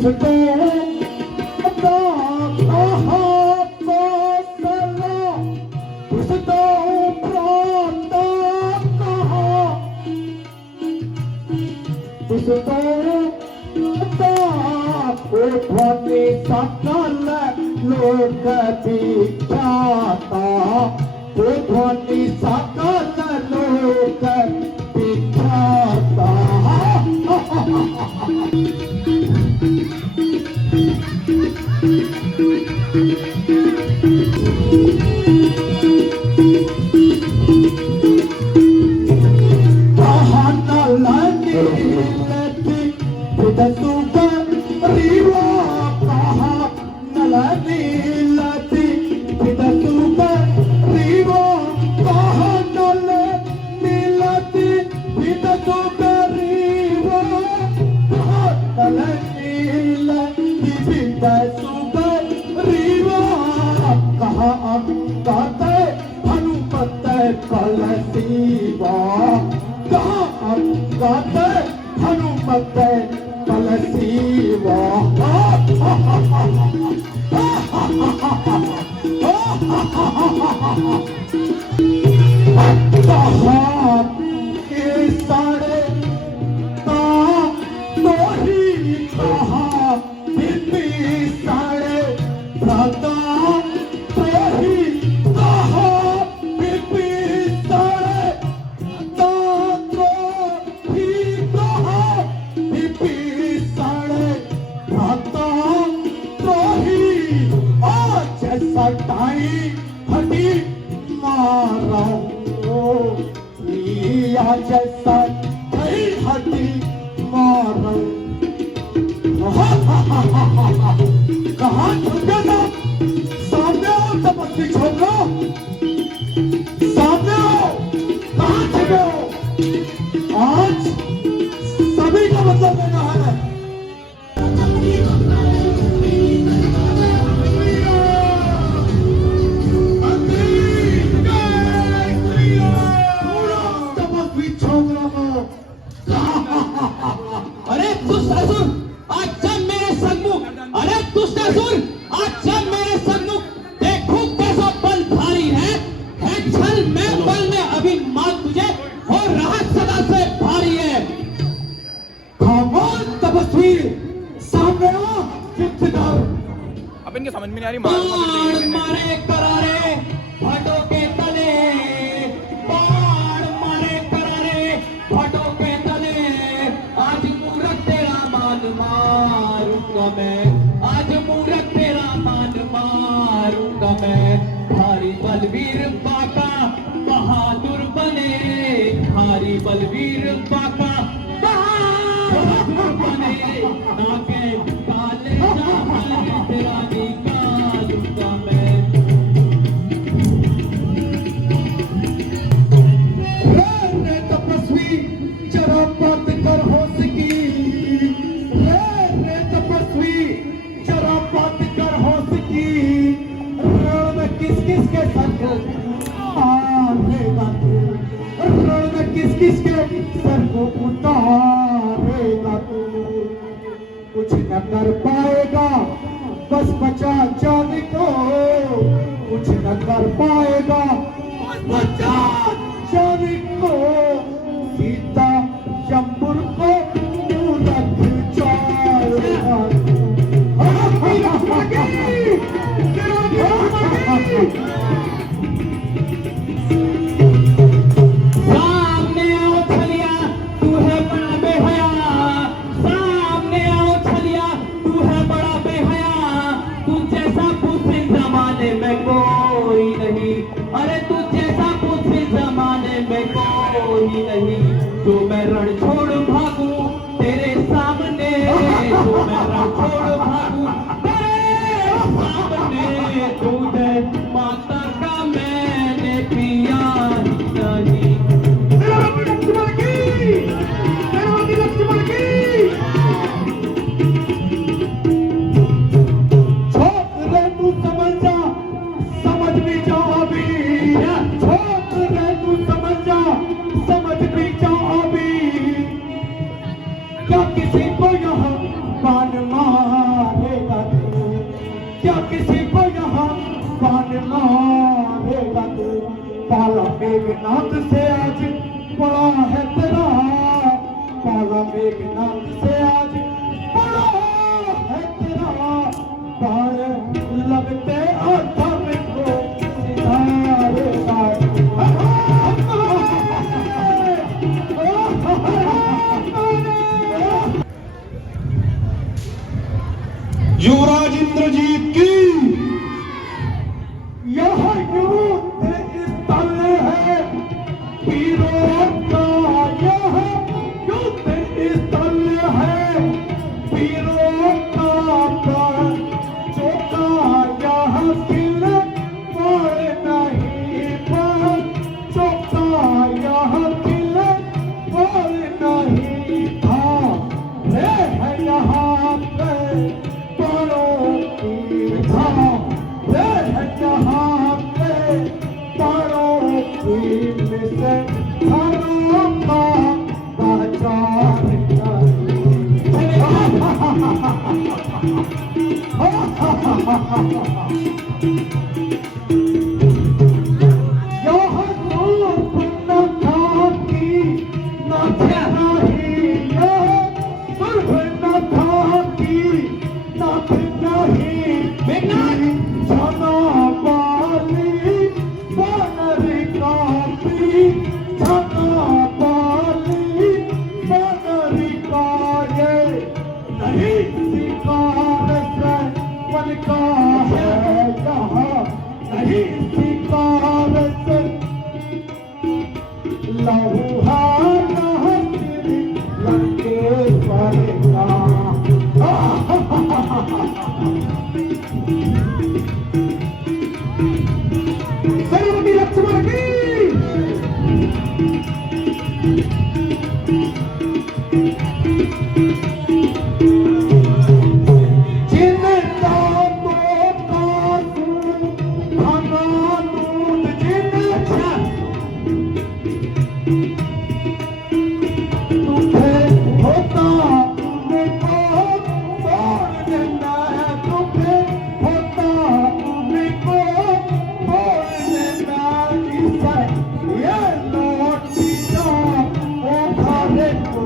किसको सकल लोक विख्याता ध्वनि सकल लोक विख्याता हनुमत कलसीवा साड़े तो ही कहा साड़े भ्राता तो ही कहा सटाई हटी मारा जैसा हटी मारा कहाँ छुपे ना सामने आओ तपस्वी छोकरा सामने आओ कहाँ छुपे हो आज सभी का मतलब लेना है अब इनके समझ में नहीं आ रही मारे करारे भाटों के तले बाण मारे करारे भाटों के तले आज मूरत तेरा मान मारूंगा मैं आज मूरत तेरा मान मारूंगा मैं भारी बलवीर बाका बहादुर बने भारी बलवीर बाका बहादुर बने नाके काले ना तेरा निकालूंगा मैं रे तपस्वी जरा बात कर होश की रे तपस्वी जरा बात कर होश की रण में किस किस के संग मारेगा तू रण में किस किस के सर को उतारेगा तू कुछ न कर पाएगा बस बचा जान को कुछ न कर पाएगा बस बचा जान को सीता जम्बुर को रख जाएगा सामने आओ छलिया तू है बड़ा बेहया सामने आओ छलिया तू है बड़ा बेहया तू जैसा पूछे जमाने में कोई नहीं अरे तू जैसा पूछे जमाने में कोई नहीं जो मैं रण छोड़ भागू तेरे सामने जो मैं रण छोड़ भागू तेरे सामने तुझे माता का मैंने पिया नहीं क्या किसी को यहाँ मान मार मेघनाथ से आज बड़ा है तेरा पाला, मेघनाथ से आज बड़ा है तेरा बाण लगते अधम को सिधारे युवराज इंद्रजीत की यह युद्ध स्थल है वीरों का, यह युद्ध स्थल है वीरों का, पर चौका यह किल पर नहीं, पर चौका यह किल पर नहीं था। रे है यहाँ पे बड़ों की धाम, रे है यहाँ पे बड़ों की मिसे घरों का पहचान यह रूप न था कि न नहीं, यह रूप न था कि न नहीं, छना बाली बनर कापी, छना बाली बनर का ये नहीं शिकार से मन का है यहाँ, नहीं शिकार से लहुहा नहरी लंकेश्वर का। सरस्वती लक्ष्मण की जिन दांतों का भागा दूध, जिन तुझे होता उनको तोड़ देना है, तुझे होता उनको तोड़ देना। इसे ये लौटी जा ओ भरे को,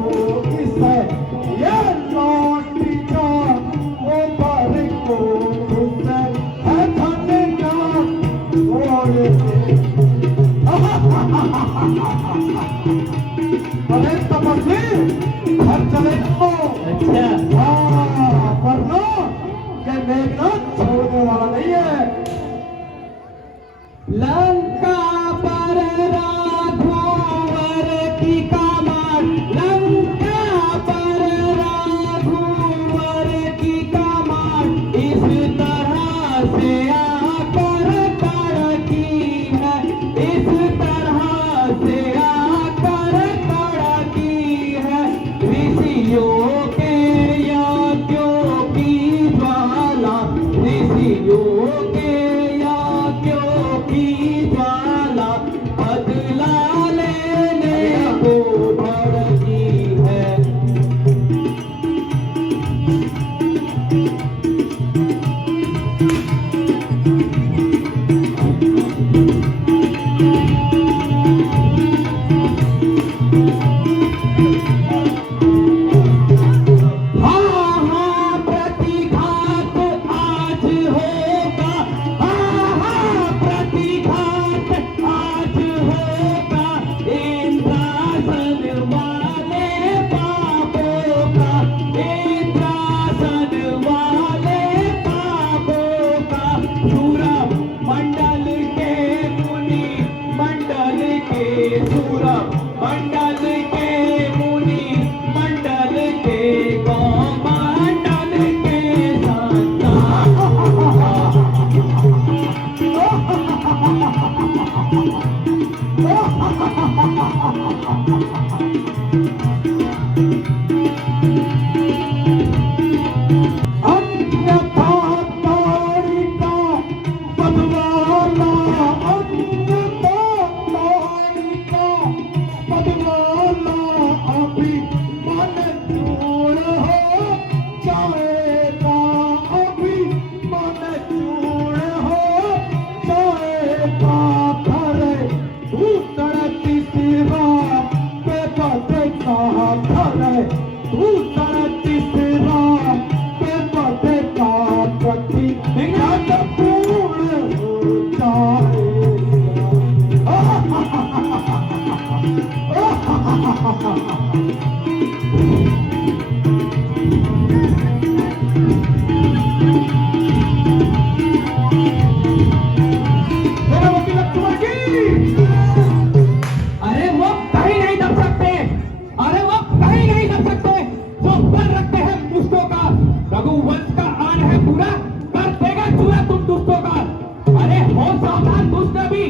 इसे ये लौटी जा ओ भरे को, उसे है धन्ना तोड़ दे। अरे तपस्वी घर चले जाओ। अच्छा हाँ, वरना ये मेघनाथ छोड़ने वाला नहीं है। लंका पर राघुवर की कमान, लंका पर राघुवर की कमान इस तरह से आकर कड़की है, इस तरह से आकर कड़की है। ऋषियों के यज्ञों की ज्वाला, ऋषियों के यज्ञों की ज्वाला बदला लेने को भड़की है। धरे दूसरा तीसरा के पते का प्रति पूर्ण हो अरे वो कहीं नहीं दब सकते, अरे वो कहीं नहीं दब सकते। जो बल रखते हैं दुष्टों का, रघुवंश का आन है पूरा, कर देगा चूरा तुम दुष्टों का। अरे हो सावधान दुष्ट भी,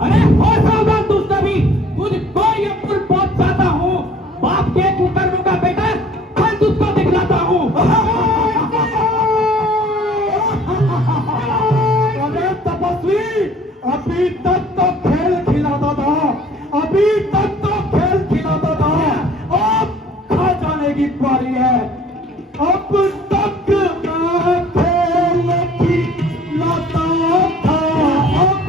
अरे हो सावधान दुष्ट भी, तुझको ये पुर पहुंचाता हूँ। बाप के कुकर्म का बेटा मैं तुझको दिखलाता हूँ। अरे तपस्वी, अभी तक तो खेल खिलाता था, अभी तक तो खेल खिलाता था, अब खा जाने की बारी है। अब तक मैं खेल खिलाता था, अब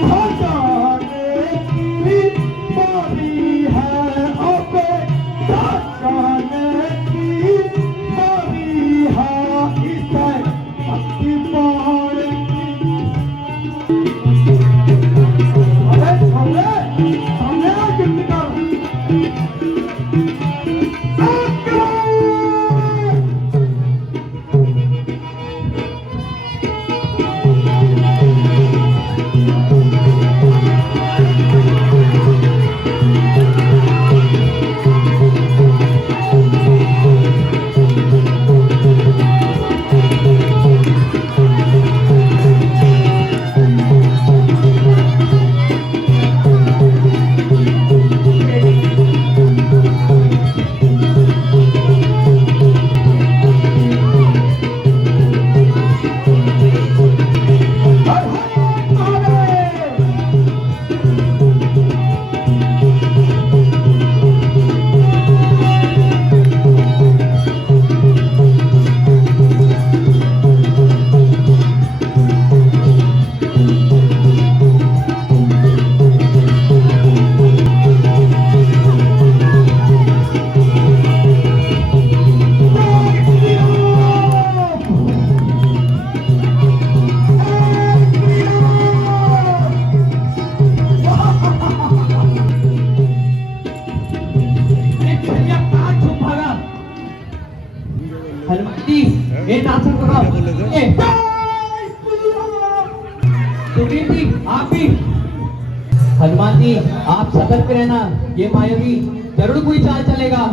खा जाने की बारी है, अब खा जाने की बारी है। इसे अति बार अरे सामने आ गिफ्ट कर हनुमान जी ये डांसर को ए सुखदेव जी आप भी। हनुमान जी आप सतर्क रहना, ये मायावी जरूर कोई चाल चलेगा।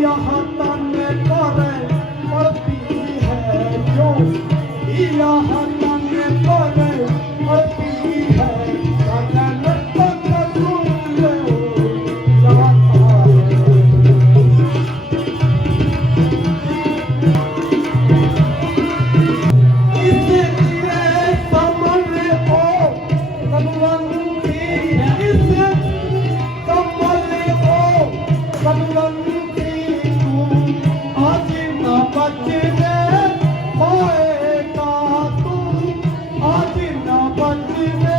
यहाँ तन करे पड़ती है जो यहाँ तन करे पड़ती है सजन तक सुन लो जाता है इसलिए समझ ओ भगवंती इस समझ ओ भगवंती तू आज न बचने पाएगा तू आज न बचने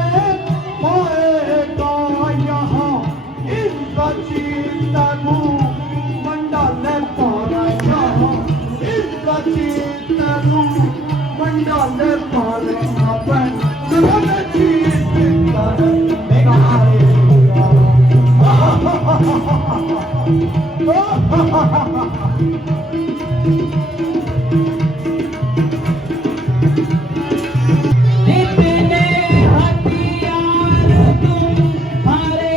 पाएगा यहाँ इसका चीतनु मंडल पर यहाँ इसका चीतनु मंडल पर अपन सुन चीतन जितने हथियार तुम्हारे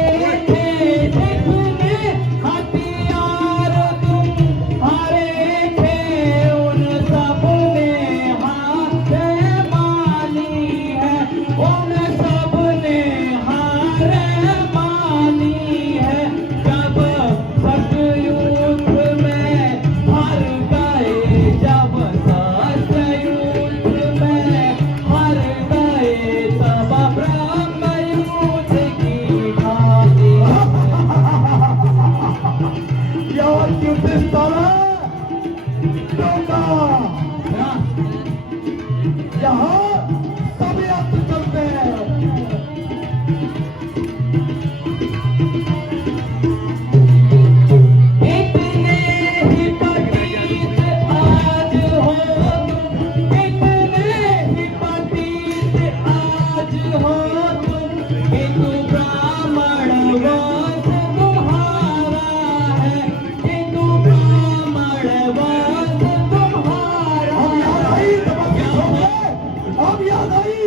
थे जितने हथियार तुम्हारे थे उन सब ने हार मानी है उन सब ने हार मानी है जब सतयुग में हार गए जब सतयुग में हार गए तब ब्रह्म युद्ध की भांति यार युद्ध यहाँ सब यात्र चलते हैं इतने ही पतित आज हो तुम इतने ही पतित आज हो तुम हिंदू ब्राह्मण वंश तुम्हारा है हिंदू ब्राह्मण वंश तुम्हारा अब याद आई अब याद आई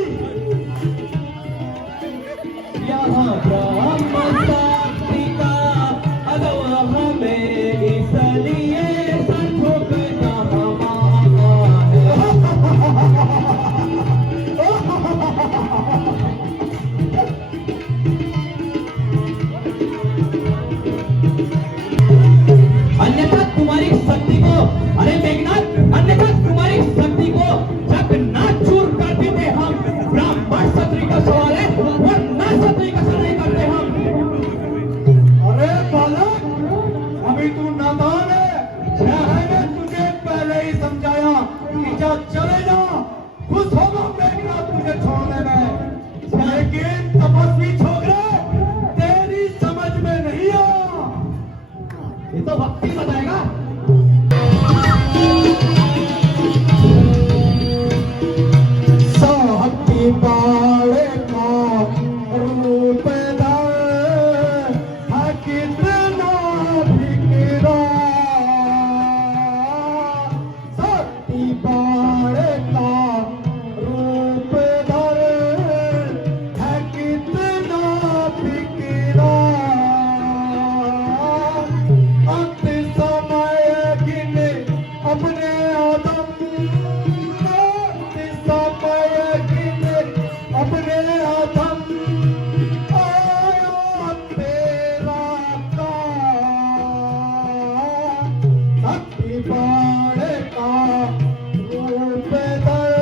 यहाँ ब्रह्म शक्ति का अगव हमें इसलिए संठोक जहाँ है अन्यथा तुम्हारी शक्ति को अरे मेघनाथ अन्यथा तुम्हारी शक्ति को चकनाचूर कर देते हम ब्राह्मण क्षत्रिय का सवाल है और न क्षत्रिय का सवाल नहीं करते हम अरे बालक अभी तू नादान है मैंने तुझे पहले ही समझाया कि जा चले जा खुश होगा मेघनाथ तुझे छोड़ने में लेकिन तपस्वी छोकरे तेरी समझ में नहीं आया ये तो भक्ति बताएगा साहती बाड़े का रूप धर है कितना बिगड़ा साहती बाड़े का रूप धर है कितना बिगड़ा अंत समय गिने अपने आदम अंत समय गिने अपने आदम आया तेरा शक्ति बाड़े का रूप धर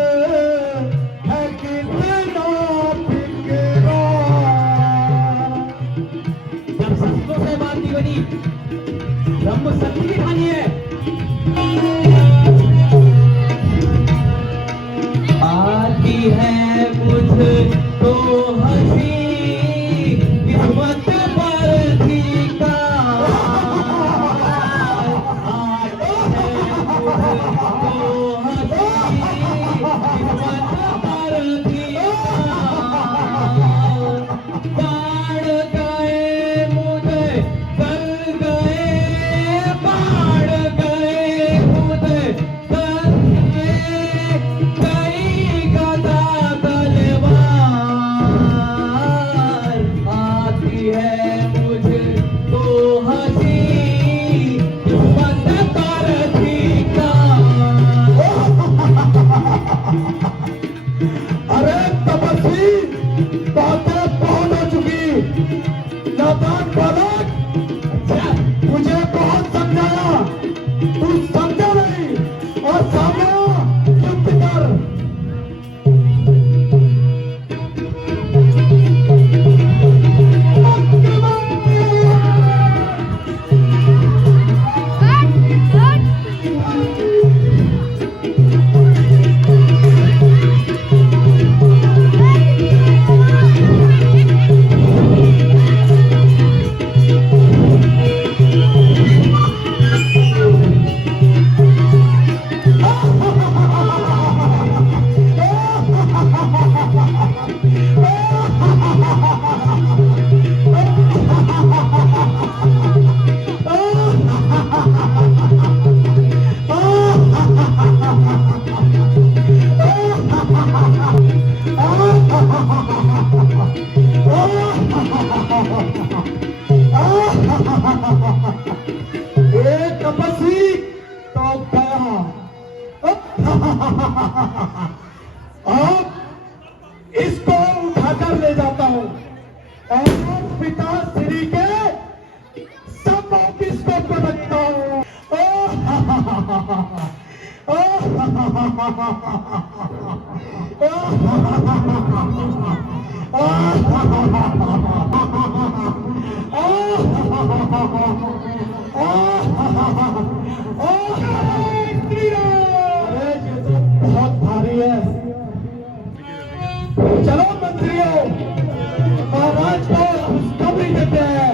है कितना बिगड़ा जब शस्त्रों से बात नहीं बनी ब्रह्म शक्ति की हानि है आती है मुझको हंसी किस्मत पर थी का आती है मुझको हंसी किस्मत पर थी बाढ़ गए मुझे कर गए बाढ़ गए खुद है मुझे तो हंसी किस्मत पर थी का। अरे तपस्वी, बातें बहुत हो चुकी। नादान बालक, अच्छा तुझे बहुत समझाया, तू समझा नहीं और सामने युद्ध कर। एक तपस्वी तो गया। अब इसको उठाकर ले जाता हूं और पिता श्री के सब ऑफिस को पकड़ता हूं। अरे ये तो बहुत भारी है। चलो मंत्रियों, महाराज को खुशखबरी देते हैं।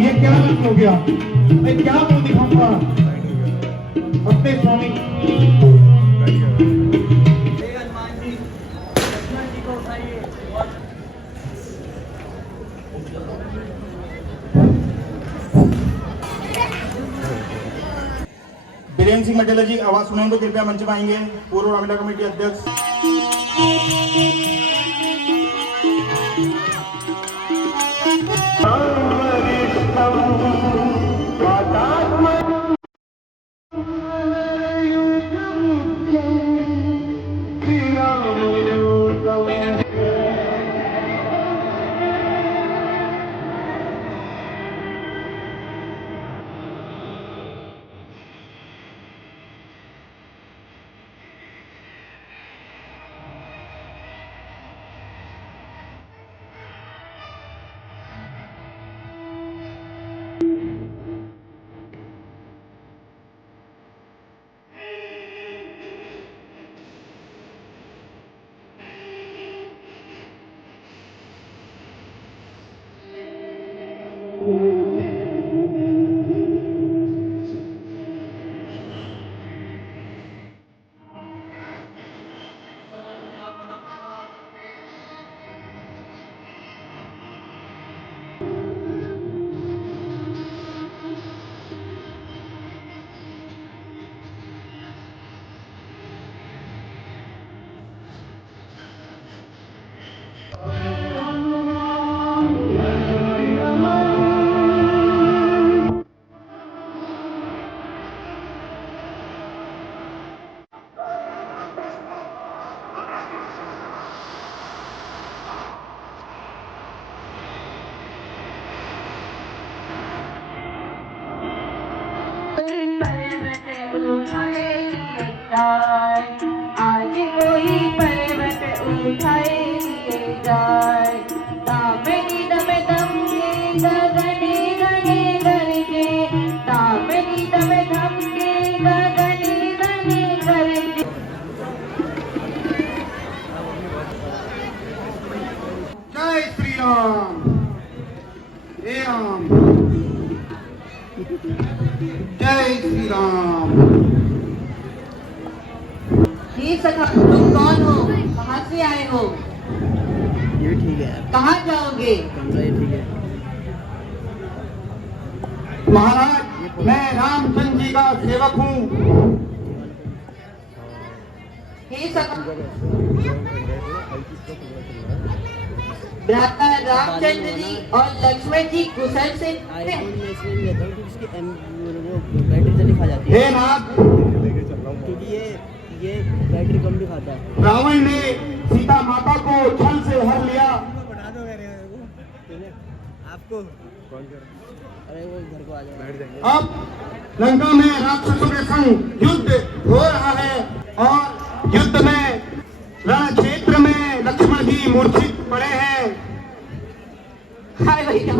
ये क्या हो गया? मैं क्या मुंह दिखाऊंगा अपने स्वामी? बीरेन्द्र सिंह मटेला जी आवाज सुनाएंगे, कृपया मंच में आएंगे। पूर्व रामलीला कमेटी अध्यक्ष। आज कोई पर्वत उठाए जाए, दामनी दम दम के गगने गने गरजे, दामनी दम दम के गगने गने गरजे। जय श्री राम। हे राम, जय श्री राम। ये सखा, तुम कौन हो, कहाँ से आए हो, ये ठीक है, कहाँ जाओगे? कमरा ये ठीक है। महाराज, मैं रामचंद्र जी का सेवक हूँ। हे सखा, भ्राता रामचंद्र जी और लक्ष्मण जी कुशल से आईफोन में इसलिए नहीं लेता हूँ क्योंकि इसकी वो बैटरी जल्दी खा जाती है, हे नाथ, क्योंकि ये बैटरी कम भी खाता है। रावण ने सीता माता को छल से हर लिया। आपको कौन कर, अरे वो घर को आ जाए। अब लंका में राक्षसों के संग युद्ध हो रहा है और युद्ध में रण क्षेत्र में लक्ष्मण जी मूर्छित पड़े हैं। हाय भैया,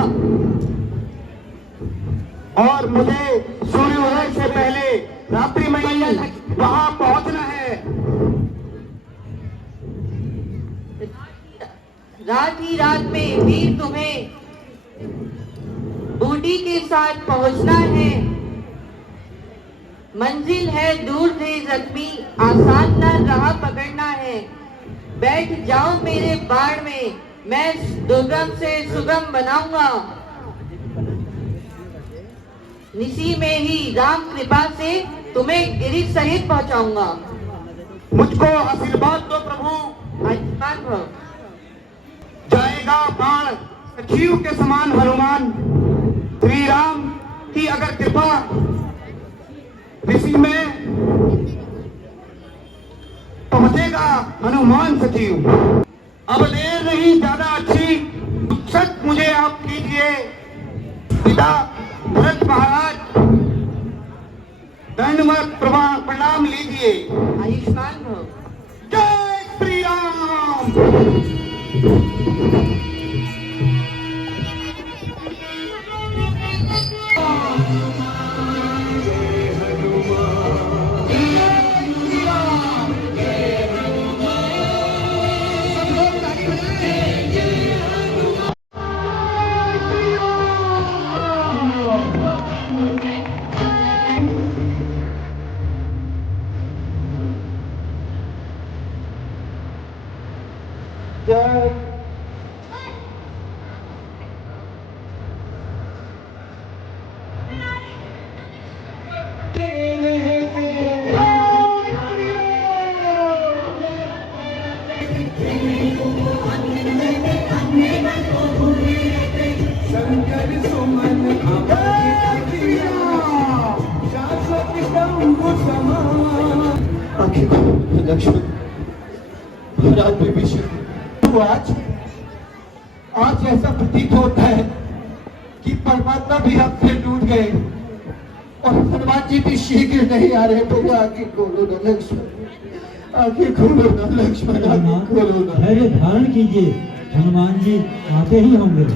और मुझे सूर्योदय से पहले रात्रि में ही वहां पहुंचना है। रात ही रात में वीर तुम्हें बूटी के साथ पहुंचना है। मंजिल है दूर से जख्मी, आसान ना राह पकड़ना है। बैठ जाओ मेरे बाड़ में, मैं दुर्गम से सुगम बनाऊंगा। निसी में ही राम कृपा से तुम्हें गिरी सहित पहुंचाऊंगा। मुझको आशीर्वाद दो प्रभु। आयुष्मान भव। जाएगा बाण सखीव के समान हनुमान। श्री राम की अगर कृपा ऋषि में पहुंचेगा हनुमान सचिव। अब देर नहीं ज्यादा अच्छी, रुखसत मुझे आप कीजिए। पिता भरत महाराज, दंडवत प्रणाम लीजिए। आयुष्मान भव। जय श्री राम। आज ऐसा प्रतीत होता है कि परमात्मा भी हमसे टूट गए और हनुमान जी भी शीघ्र नहीं आ रहे। भैया आगे खोलो ना लक्ष्मण, आगे खोलो ना लक्ष्मण, आगे खोलो ना। धैर्य धारण कीजिए, हनुमान जी आते ही होंगे।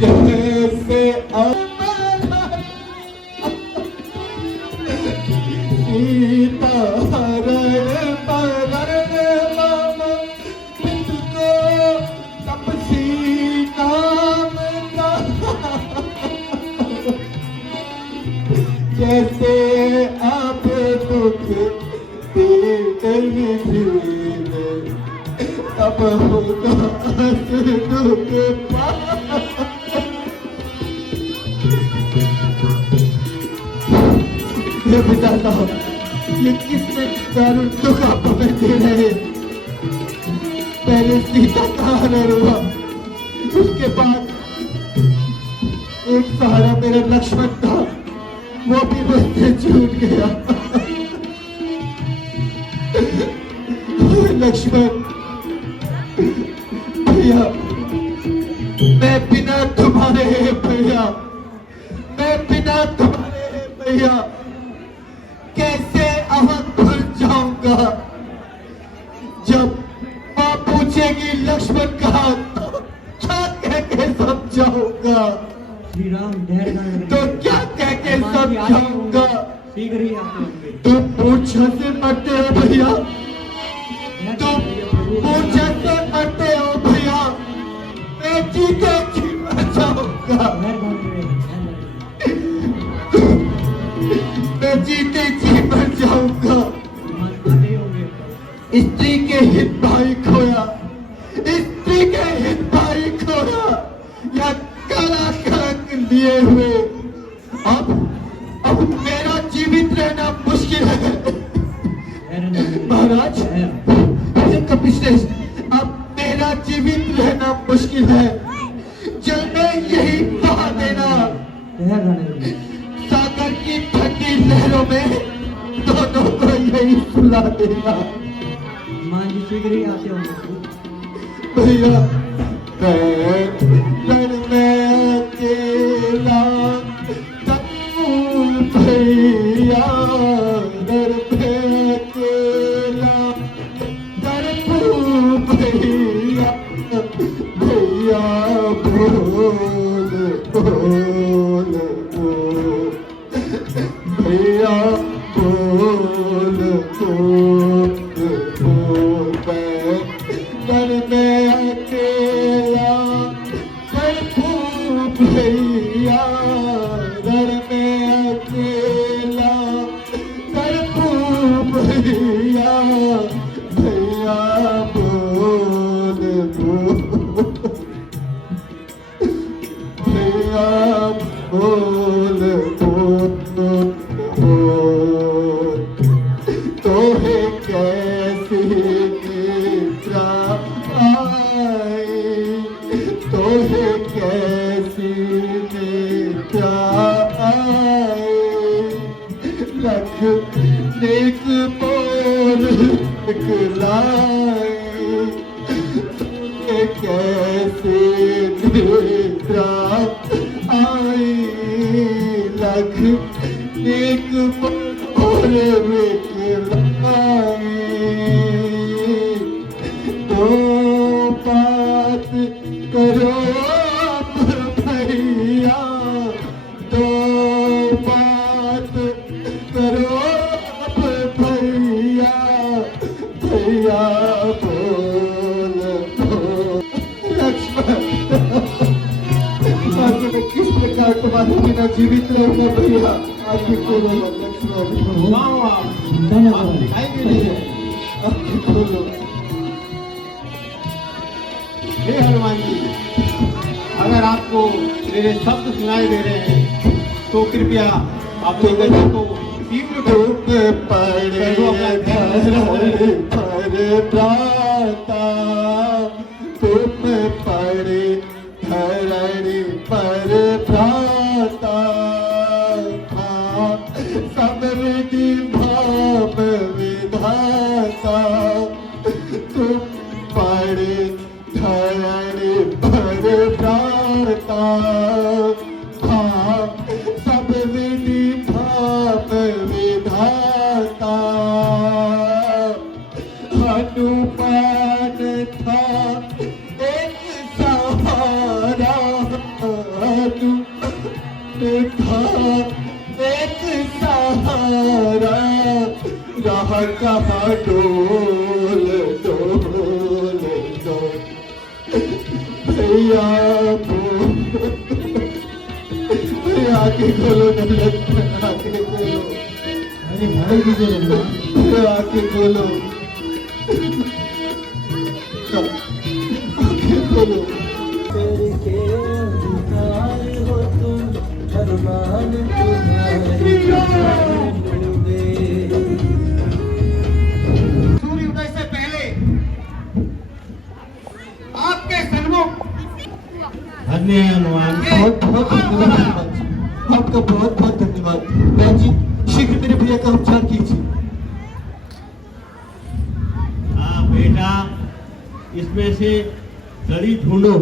जैसे सीता के नहीं जीने, अब होगा आंसू के पास। ये बताता हूँ ये किसने दारुण दुख आप हमें दे रहे। पहले सीता का हरण हुआ, उसके बाद एक सहारा मेरा लक्ष्मण था, वो भी मुझसे छूट गया। लक्ष्मण भैया, मैं बिना तुम्हारे भैया, मैं बिना तुम्हारे भैया कैसे अवध भूल जाऊंगा। जब मां पूछेगी लक्ष्मण कहा, तो क्या कह के समझाऊंगा, श्री राम धैर्य धारण तो क्या कह के समझाऊंगा। शीघ्र ही आते होंगे। तुम मूर्छा से मरते हो भैया, तुम मूर्छा से मरते हो भैया, मैं जीते जी मर जाऊंगा, मैं जीते जी मर जाऊंगा। स्त्री के हित भाई खोया, स्त्री के हित भाई खोया, या काला कलंक लिए हुए अब मेरा जीवित रहना मुश्किल है। महाराज कपिश्रेष्ठ, अब मेरा जीवित रहना मुश्किल है। जल में यही बहा देना, सागर की ठंडी लहरों में दोनों को यही सुला देना। मान जी शीघ्र ही आते होंगे। भैया रण में अकेला तू भैया, रण में अकेला तू भैया, भैया बोल बोल बोल, भैया बोल बोल बोल, रण में अकेला भैया, रण में अकेला भैया, भैया बोल बोल, भैया बोल बोल बोल, तो है कैसी निद्रा आई, तो है कैसी निद्रा आई, लख नेक मोर निकलाई, कैसे निद्रा आई, लख नेक मोर निकलाई। तो बात करो भैया, तो बात करो भैया, भैया बोल बोल। लक्ष्मण किस प्रकार तुम्हारे बिना जीवित रहूंगा भैया, आगे खोलो लक्ष्मण। चिंता न करो। आगे खोलो। हे हनुमान जी, अगर आपको मेरे शब्द सुनाई दे रहे हैं तो कृपया अपने गले को तीव्र करो। तुम पड़े धरणी पर भ्राता, तुम पड़े धरणी पर भ्राता, सब विधि भाव विधाता, तुम पड़े धरणी पर भ्राता, सब विधि भाव विधाता। हनुमान था एक सहारा, हनुमान था एक सहारा, राह कहाँ डोल डोल डोल, भैया बोल, आगे खोलो न लक्ष्मण, आगे खोलो। अरे भाई दीजिए हनुमान। अरे आके खोलो, आके खोलो। करके अधिकार हो तुम हनुमान तुम्हारे डूबे। सूर्य उदय से पहले आपके सन्मुख धन्य है हनुमान। बहुत बहुत धन्यवाद, आपका बहुत बहुत धन्यवाद। बहन जी, शीघ्र मेरे भैया का उपचार कीजिए। हाँ बेटा, इसमें से सड़ी ढूंढो।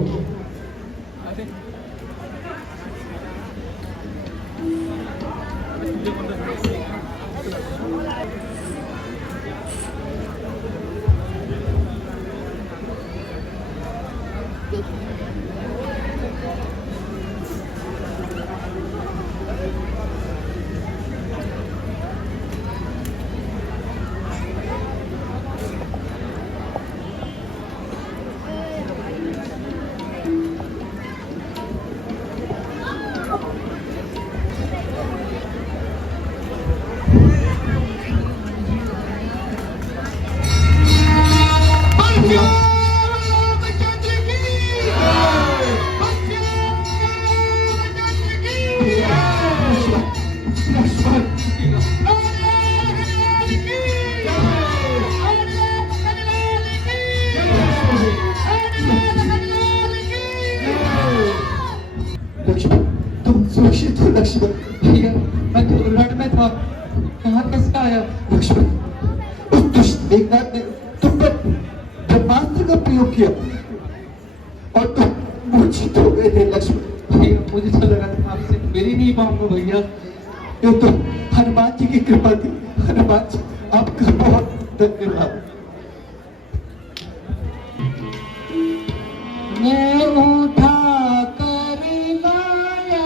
लक्ष्मण, तुम सुरक्षित हो लक्ष्मण। भैया मैं तो उलट में था, यहाँ किसका आया? लक्ष्मण, उस दुष्ट मेघनाथ ने तुम पर ब्रह्मास्त्र का प्रयोग किया और तुम मूर्छित हो गए थे लक्ष्मण। भैया मुझे तो लगा था आपसे मिल ही नहीं पाऊंगा भैया। ये तो हनुमान जी की कृपा थी। हनुमान जी, आपका बहुत धन्यवाद। मैं उठा कर लाया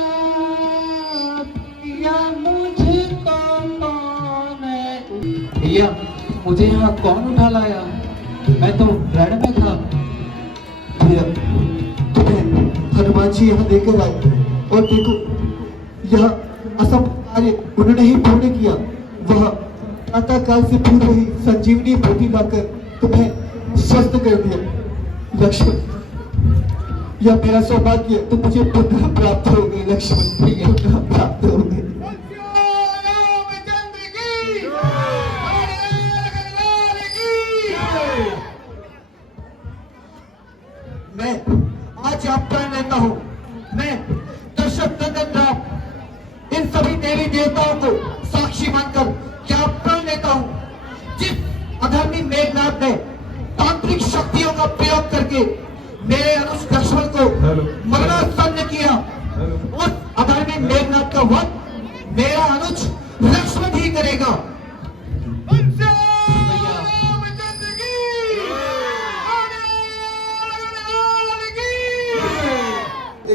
या मुझको कौन है? भैया मुझे यहाँ कौन उठा लाया? मैं तो रण में था। भैया, तुम्हें हनुमान जी यहाँ लेकर आए और देखो, यह असम कार्य उन्होंने ही पूर्ण किया। वह प्रातः काल से पूर्व ही संजीवनी बूटी लाकर तुम्हें स्वस्थ कर दिया। लक्ष्मण, यह मेरा सौभाग्य, तो मुझे पुनः प्राप्त हो गई लक्ष्मण। भैया पुनः प्राप्त हो गई। मैं आज आप प्रण लेता हूँ। मैं दशरथ नंदन राम इन सभी देवी देवताओं को साक्षी मानकर क्या प्रण लेता हूँ। जिस अधर्मी मेघनाथ ने तांत्रिक शक्तियों का प्रयोग करके मेरे अनुज लक्ष्मण को मरणासन्न किया, उस अधर्मी मेघनाथ का वध मेरा अनुज लक्ष्मण ही करेगा।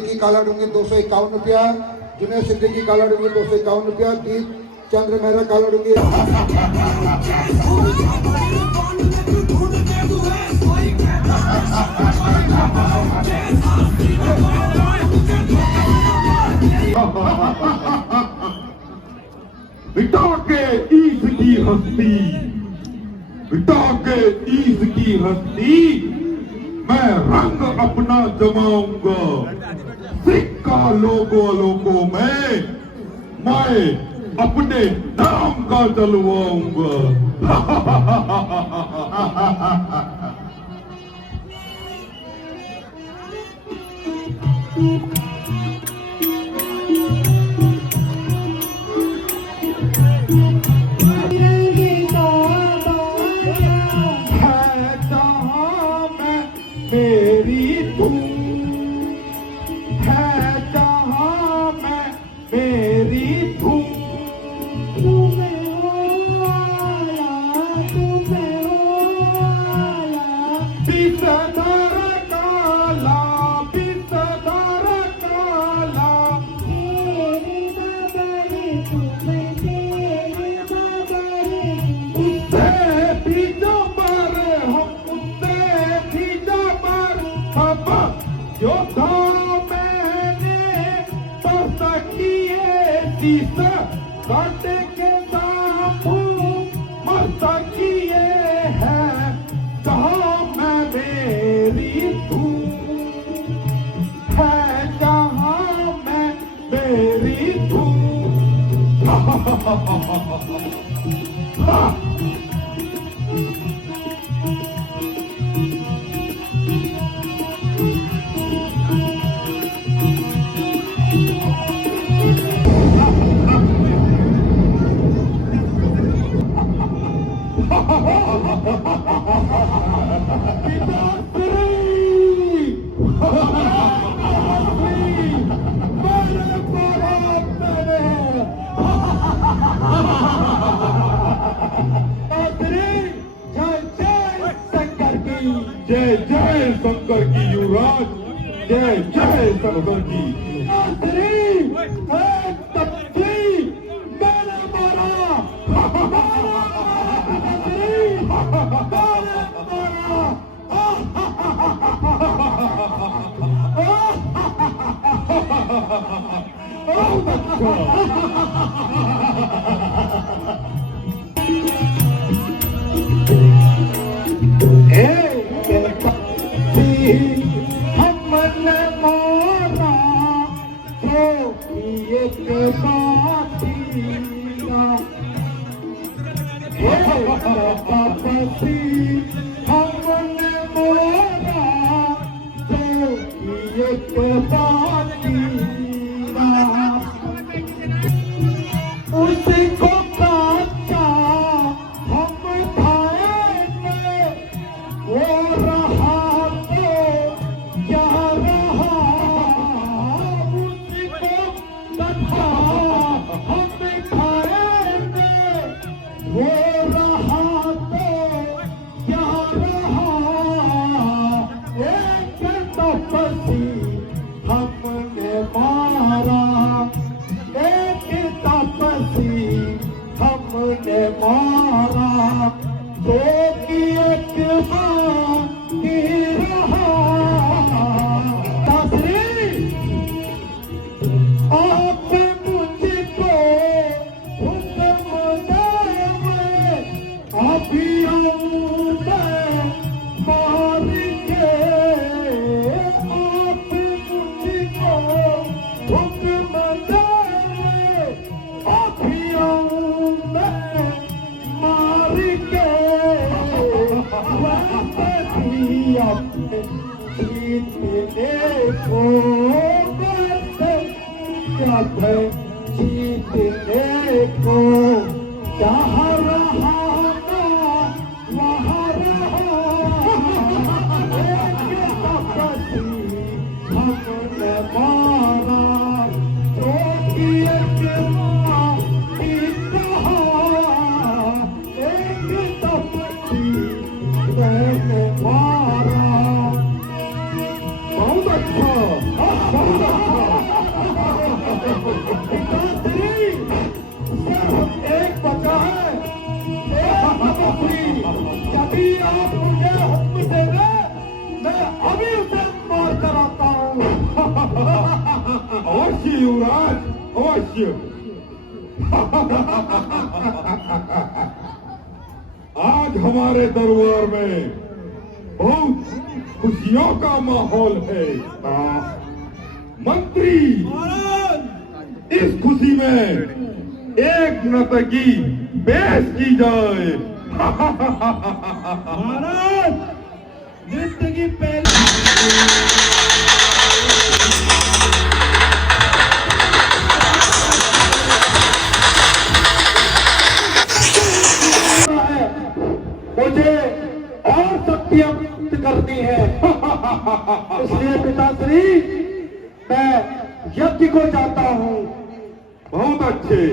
की काला डूंगी 251 रुपया, जिन्हें सिद्धि की काला डूंगी 251 रुपया, दीप चंद्र मेहरा काला डूंगी। बिटा के ईस की हस्ती, बिटा के ईस की हस्ती, मैं रंग अपना जमाऊंगा। सिक्का लोगों लोगों में मैं अपने नाम का जलवाऊंगा। मेरी धूम है जहां में मेरी धूम। तुम्हें हो आया, तुम्हें हो आया, विषधर काला, विषधर जय जय शंकर की युवराज, जय जय शंकर की। मैंने हमने मारा तो ये के साथी तापसी हमने मारा तो ये के साथी उसको काचा हम खाएंगे वो रहा तो क्या रहा उसको कथा हम खाएंगे वो रहा तो क्या रहा एक तपसी हमने मारा एक तपसी हमने मारा तो की एक की रहा तसरी आप मुझको हुक्म देवे अभी आऊं मैं मार के आप मुझको हुक्म देवे अभी आऊं मैं मार के वापसी अपने जीतने को जब जीतने को चाह रहा ना वहाँ रहा एक तपसी हमने मारा तो की एक रहा एक तपसी मैंने मारा बहुत अच्छा बहुत एक बचा है जभी आप मुझे हुक्म देंगे मैं अभी उसे मार कर आता हूँ अवश्य युवराज, अवश्य। आज हमारे दरबार में बहुत खुशियों का माहौल है। मंत्री, इस खुशी में एक नर्तकी पेश की जाए। महाराज नृत्य की पहली मुझे और शक्तियां प्राप्त करनी है इसलिए पिताश्री मैं यज्ञ को जाता हूँ। बहुत अच्छे।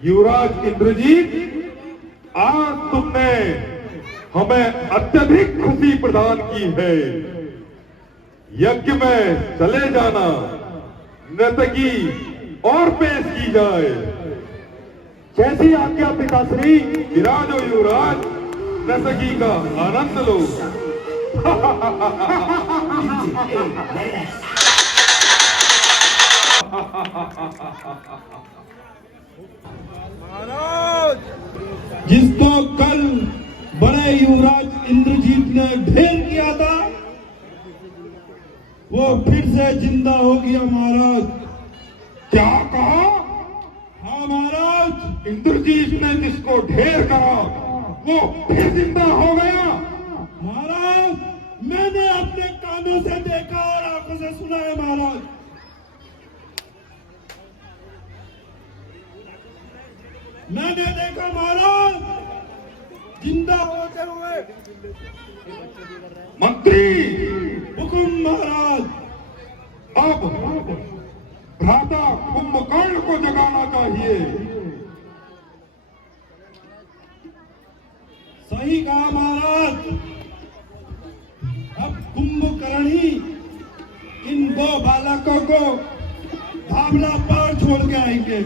युवराज इंद्रजीत, आज तुमने हमें अत्यधिक खुशी प्रदान की है। यज्ञ में चले जाना, नर्तकी और पेश की जाए। जैसी आज्ञा पिताश्री। विराजो युवराज, नर्तकी का आनंद लो। जिसको कल बड़े युवराज इंद्रजीत ने ढेर किया था वो फिर से जिंदा हो गया महाराज। क्या कहा? हाँ महाराज, इंद्रजीत ने जिसको ढेर कहा वो फिर जिंदा हो गया। महाराज, मैंने अपने कानों से देखा और आंखों से सुना है महाराज। मैंने देखा महाराज, जिंदा होते हुए। मंत्री, हुकुम महाराज। अब भ्राता कुंभकर्ण को जगाना चाहिए। सही कहा महाराज। अब कुंभकर्ण ही इन दो बालकों को धावला पार छोड़ के आएंगे।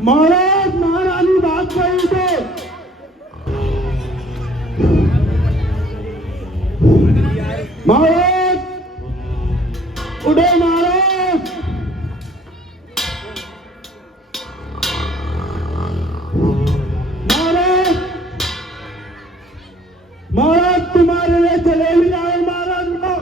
महाराज, महारानी बात कही थे। महाराज, उठो महाराज। महाराज, महाराज तुम्हारे लिए चले भी जाए। महाराज उठो।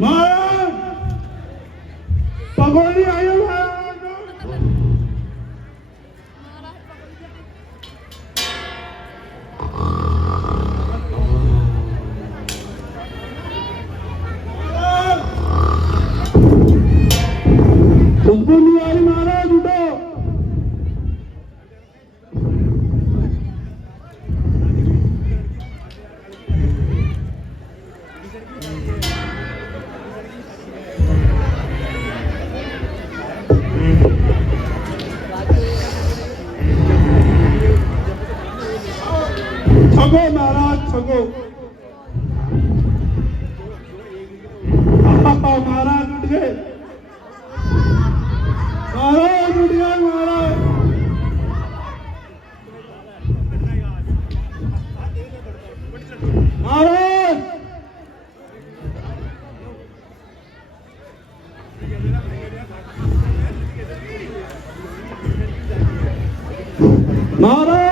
महाराज, पगोली आयो खुशबू नहीं आई। महाराज उठो। छगो महाराज, छगो। महाराज उठ गए। महाराज उठ गए। महाराज, महाराज, महाराज,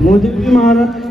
मुझे भी महाराज।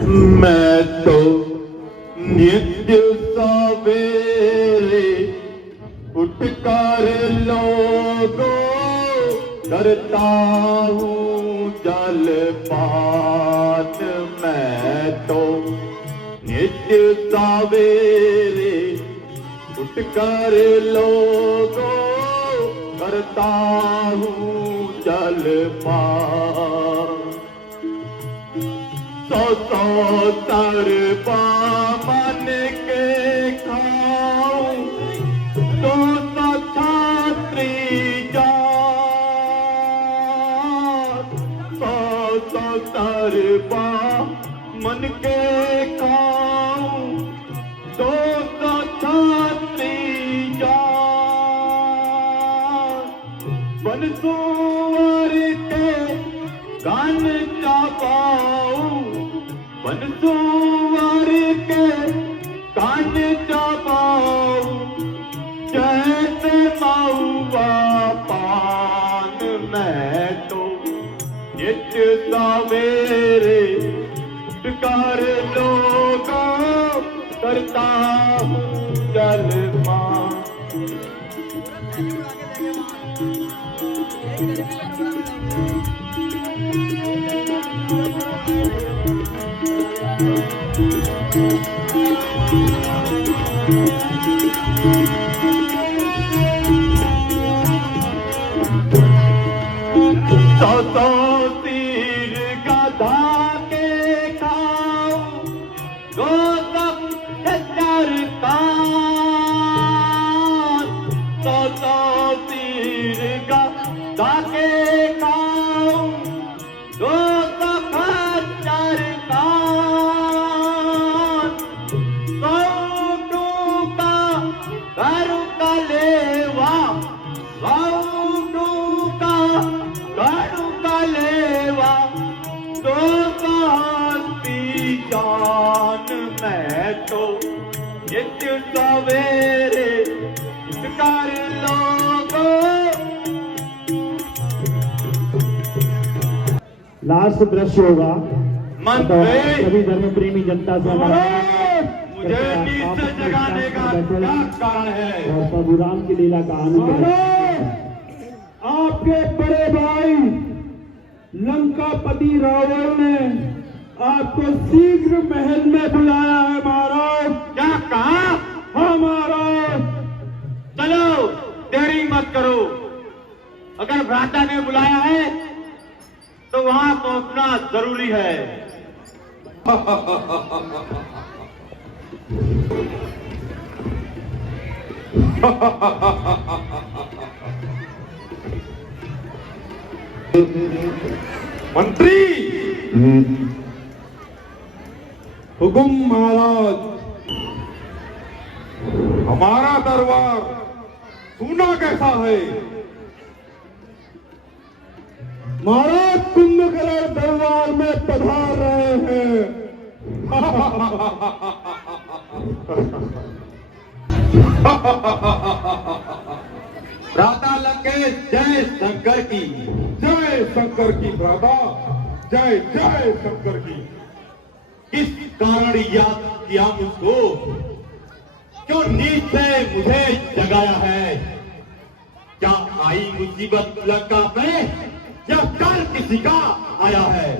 मैं तो नित्य सवेरे उठकर लोगों करता हूँ जलपान। मैं तो नित्य सवेरे उठकर लोगों करता हूँ जलपान। सौ तरबा मन के खाऊं तो छात्री जात। सौ तरबा मन के खाऊं तो छात्री जात। बनसुवर के गान चबाऊं, बनसुवर के कान चबाऊं जैसे महुआ पान। मैं तो नित्य सवेरे उठकर लोगों करता हूँ जलपान। सौ तीर गधा के खाऊं दो सब चर कान। सौ तीर गधा के खाऊं दो सब चर कान। सौ का घर का लेवा, सौ का घर का लेवा तो शांति जान। मैं तो नित्य सवेरे कर लोगों। लास्ट दृश्य होगा मंत्री सभी धर्म प्रेमी जनता से हमारा मुझे नींद से जगाने का क्या कारण है? और प्रभु राम की लीला का आनंद है। आपके बड़े भाई लंकापति रावण ने आपको शीघ्र महल में बुलाया है महाराज। क्या कहा? हाँ महाराज। चलो देरी मत करो। अगर भ्राता ने बुलाया है तो वहां पहुंचना जरूरी है। मंत्री हुकुम महाराज। हमारा दरबार सुना कैसा है? महाराज कुंभकर्ण दरबार में पधार रहे हैं। भ्राता लंकेश जय शंकर की। जय शंकर की भ्राता, जय जय शंकर की। किस कारण याद किया मुझको? क्यों नींद से मुझे जगाया है? क्या आई मुसीबत लंका पे या काल किसी का आया है?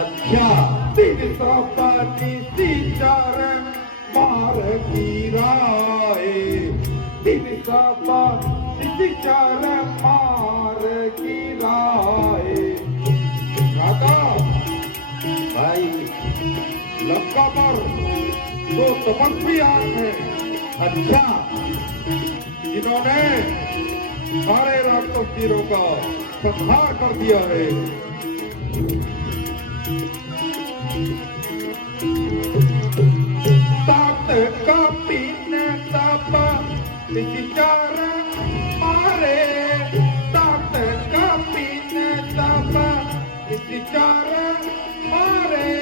अच्छा मार गिराए, दिन सबा चार मार गिराए। राधा भाई लंका पर दो तपस्वी आए हैं। अच्छा जिन्होंने सारे राक्षस वीरों का संहार कर दिया है। तात का पीने तपा विचार मारे, तात का पीने तपा विचार मारे,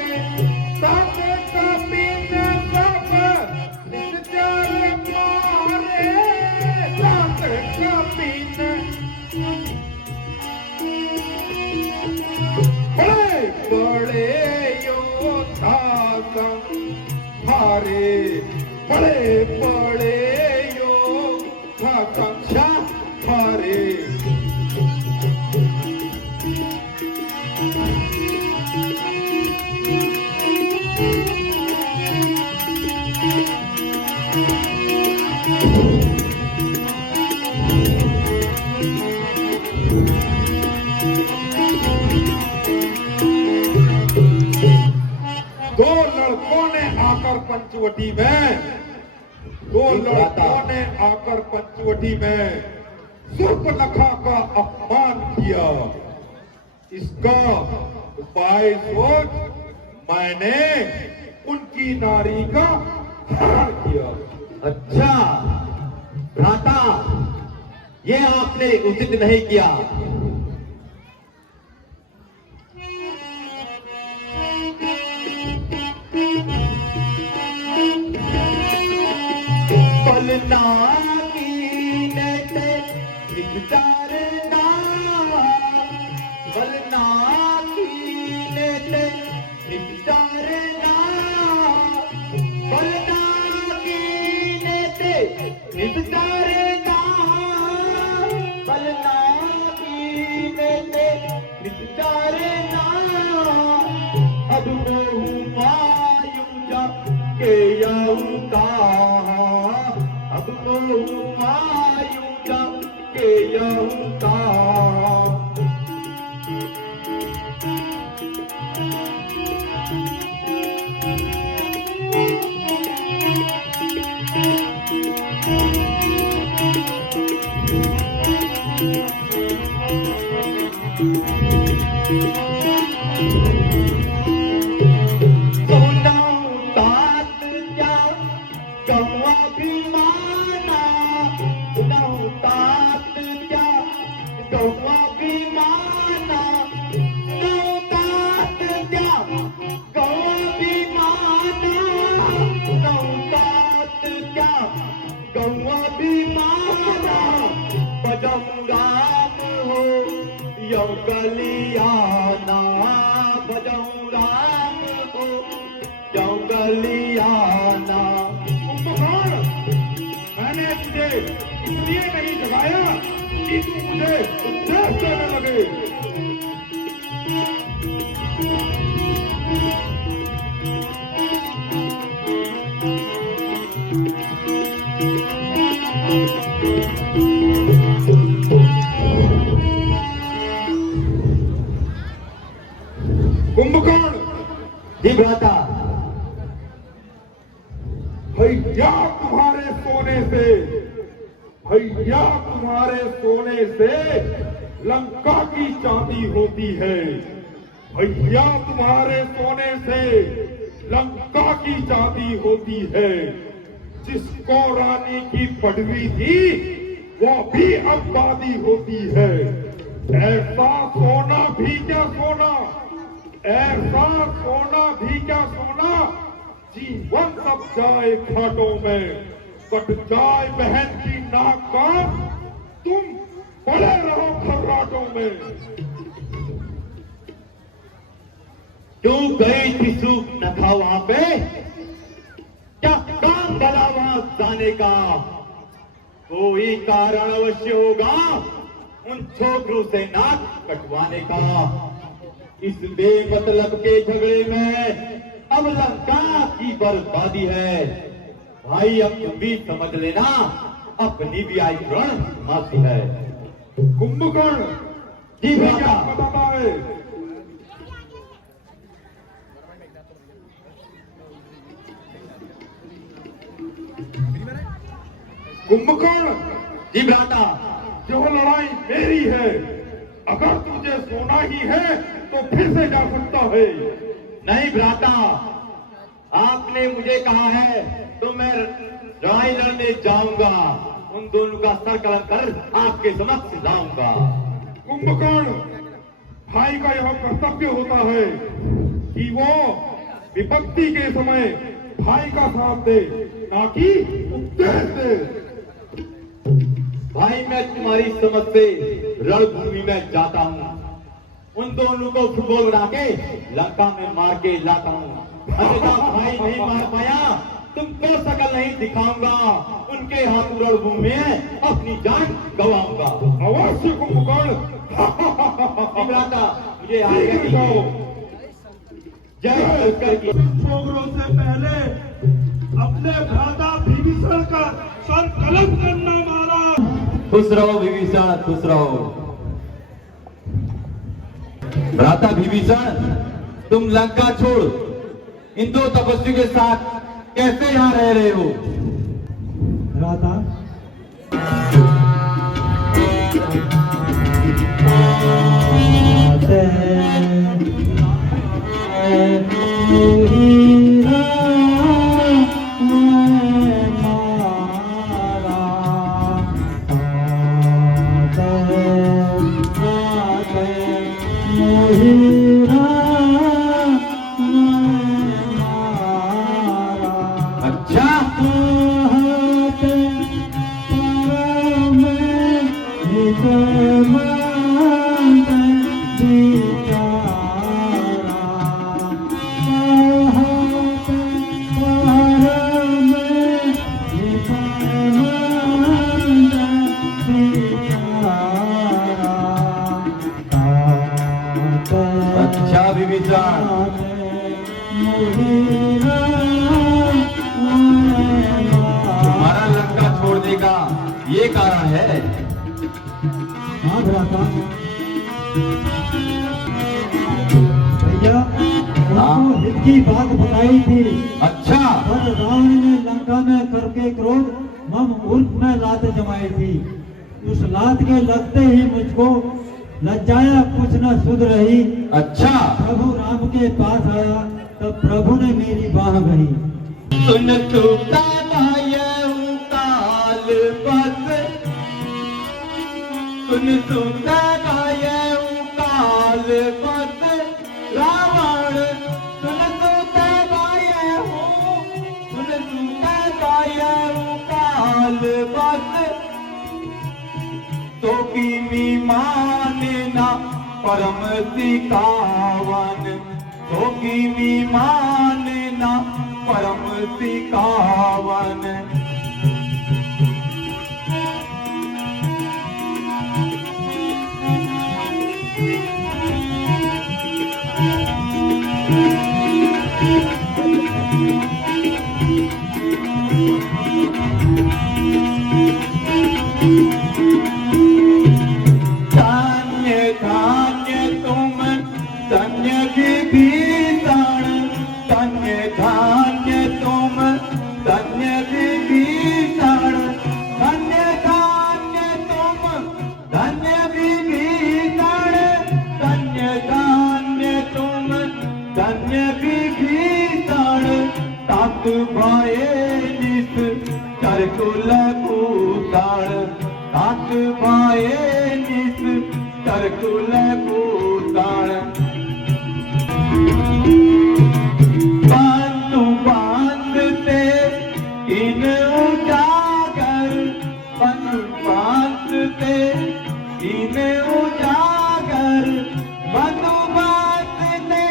तात का पीने तपा विचार मारे, तात का पीने बड़े बड़े योद्धा हारे, बड़े बड़े योद्धा कक्षा हारे। दो लड़कों ने आकर पंचवटी में, दो लड़कों ने आकर पंचवटी में सुर्पनखा का अपमान किया। इसका उपाय सोच मैंने उनकी नारी का हरण किया। अच्छा भ्राता, ये आपने उचित नहीं किया। बलना कीने ते विचारना, बलना कीने ते विचारना, बलना कीने ते विचारना, बलना कीने ते विचारना। अब मैं मायूं जा के आऊंगा, अब मैं मायूं जा के आऊंगा। गलियाना बजाऊं राम को, जाऊं गलियाना। मैंने तुझे इसलिए नहीं जगाया कि तू मुझे उपदेश देने लगे। कुंभकर्ण जी भ्राता, भैया तुम्हारे सोने से, भैया तुम्हारे सोने से लंका की चांदी होती है। भैया तुम्हारे सोने से लंका की चांदी होती है। जिसको रानी की पदवी थी वो भी अब दादी होती है। ऐसा सोना भी क्या सोना, ऐसा सोना भी क्या सोना, जीवन सब जाए घाटों में, कट जाए बहन की नाक का, तुम पड़े रहो खर्राटों में। क्यों गई थी सूख न था वहां पे, क्या काम डला वहां जाने का, कोई कारण अवश्य होगा उन छोकरों से नाक कटवाने का। इस बेमतलब के झगड़े में अब लंका की बर्बादी है। भाई अब तुम भी समझ लेना, अपनी भी आई रण मासी है। कुंभकर्ण जी क्या भैया, बताता है? कुंभकर्ण जी भ्राता, जो लड़ाई मेरी है। अगर तुझे सोना ही है तो फिर से जा सकता है। नहीं भ्राता, आपने मुझे कहा है तो मैं लड़ाई लड़ने जाऊंगा। उन दोनों का सर कलम कर आपके समक्ष लाऊंगा। कुंभकर्ण, भाई का यह कर्तव्य होता है कि वो विपत्ति के समय भाई का साथ दे, ना कि उपदेश दे। भाई मैं तुम्हारी समझ से रणभूमि में जाता हूँ। उन दोनों को फुटबॉल बना के लंका में मार के लाता हूँ। अन्यथा भाई नहीं मार पाया तुमको शकल नहीं दिखाऊंगा। उनके हाथ रणभूमि में अपनी जान गवाऊंगा। अवश्य कुंभकर्ण। भ्राता, मुझे आज्ञा कीजिए। जय शंकर की। छोकरों से पहले अपने भ्राता विभीषण का सर कलम करना महाराज। खुश रहो विभीषण, खुश रहो। भ्राता विभीषण, तुम लंका छोड़ इन दो तपस्वी के साथ कैसे यहाँ रह रहे हो? भ्राता, अच्छा विभीषण, तुम्हारा लंका छोड़ने का ये कारण है? हाँ भ्राता, भैया उनको हित की बात बताई थी। अच्छा, पर रावण ने लंका में करके क्रोध मम उर्फ में लात जमाई थी। उस लात के लगते ही मुझको लज्जाया कुछ न सुध रही। अच्छा, प्रभु राम के पास आया तब प्रभु ने मेरी बाह भरी। सुन तू काल बस, सुन तू काल बस रावण, सुन तू काल बस, तो की मानना परम सिकावन, तो की मानना परम सिकावन। धान्य धान्य तुम धन्य विभीषण, धन्य धान्य तुम धन्य विभीषण, धन्य धान्य तुम धन्य विभीषण, धन्य धान्य तुम धन्य विभीषण। तात भये निस चरकुल भूषण, तात भये निस चरकुल भूषण। बंधु बांधते इन उजागर, बंधु बांधते इन उजागर, बंधु बांधते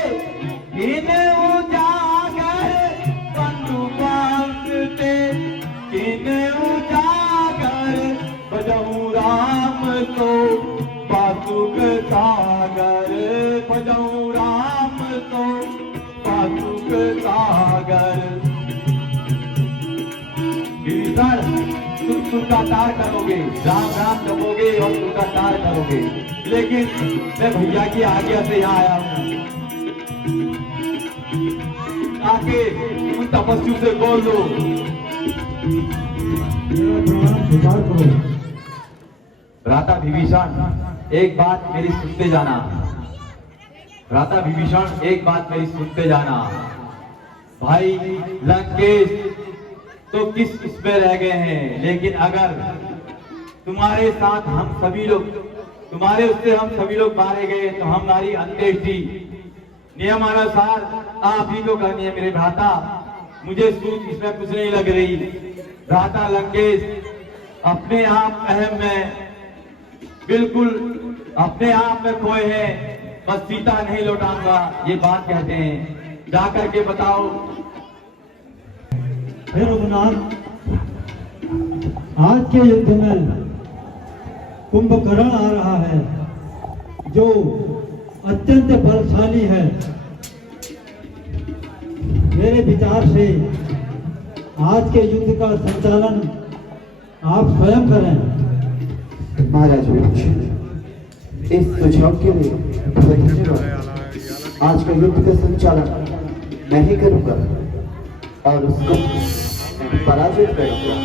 इन उजागर, बंधु बांधते इन उजागर। बजाऊं राम को पासुक सागर, बजाऊं राम को पासुक सागर। विभीषण, तुम सुनता तार करोगे, राम राम जपोगे और सुनता तार करोगे, लेकिन मैं भैया की आज्ञा से यहाँ आया हूँ। आके उन तपस्वियों से बोल दो। मेरा प्राण स्वीकार करो। भ्राता विभीषण एक बात मेरी सुनते जाना। भ्राता विभीषण एक बात मेरी सुनते जाना। भाई लंकेश तो किस उसमें रह गए हैं, लेकिन अगर तुम्हारे साथ हम सभी लोग, तुम्हारे उससे हम सभी लोग मारे गए तो हमारी अंत्येष्टि नियमानुसार आप ही को करनी है मेरे भ्राता। मुझे सूझ इसमें कुछ नहीं लग रही। भ्राता लंकेश अपने आप अहम में, बिल्कुल अपने आप में खोए हैं। बस सीता नहीं लौटाऊंगा ये बात कहते हैं, जाकर के बताओ। हे रघुनाथ, आज के युद्ध में कुंभकर्ण आ रहा है जो अत्यंत बलशाली है। मेरे विचार से आज के युद्ध का संचालन आप स्वयं करें। महाराज विभीषण, इस सुझाव के लिए धन्यवाद। आज का युद्ध का संचालन मैं ही करूंगा और उसको पराजित करूंगा।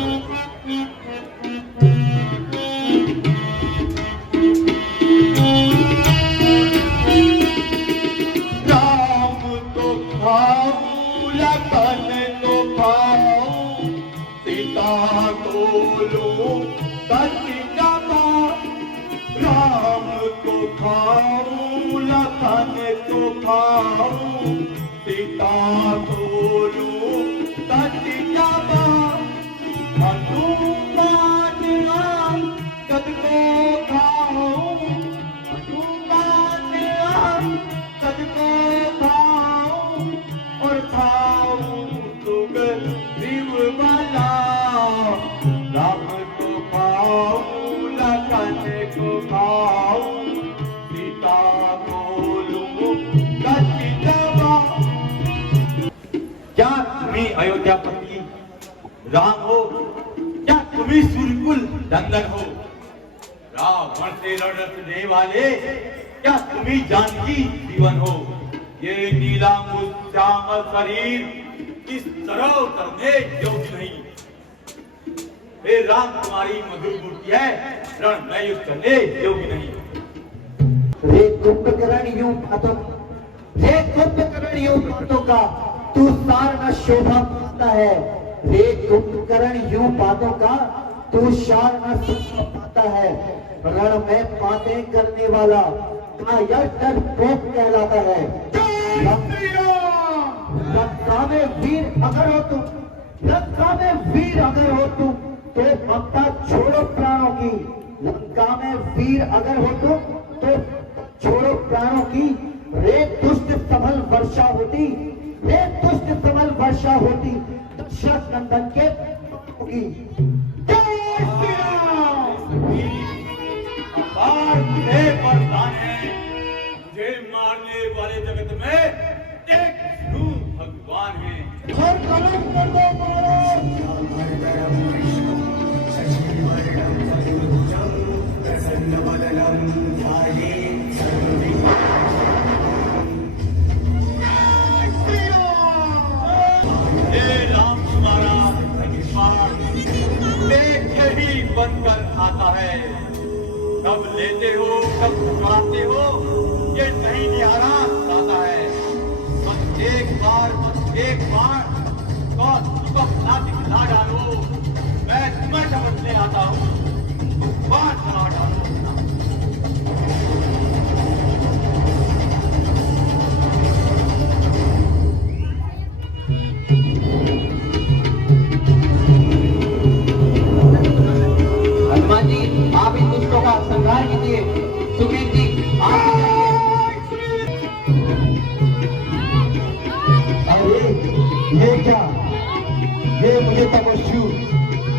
क्या तुम्ही अयोध्यापति राम हो? क्या तुम्ही सूर्यकुल नंदन हो? रावण से लड़ने वाले क्या तुम्ही जानकी जीवन हो? ये नीला श्यामल शरीर इस तरह करने योग्य नहीं। हे राम, तुम्हारी मधुर मूर्ति है, रण में युद्ध करने योग्य नहीं। रे कुंभकर्ण यूं बातों, रे कुंभकर्ण यूं बातों का तू सार न शोभा पाता है। रे कुंभकर्ण यूं बातों का तू शार न शोभा पाता है। रण में बातें करने वाला का यह डरपोक कहलाता है। लंका में वीर अगर हो तुम, लंका में वीर अगर हो तुम तो ममता छोड़ो प्राणों की। लंका में वीर अगर हो तुम तो छोड़ो प्राणों की। रे दुष्ट सबल वर्षा होती, रे दुष्ट सबल वर्षा होती दशरथ नंदन के होगी। मुझे मारने वाले जगत में एक भगवान है। कर दो बनकर आता है, कब लेते हो कब छुड़ाते हो ये नहीं निहारा जाता है। बस एक बार कौन अपना दिखला डालो, मैं तुम्हें समझने आता हूँ, बात करा डालो। हनुमान जी, आप इन दुष्टों का संहार कीजिए। सुग्रीव जी, आप अरे ये क्या, ये मुझे तपस्वी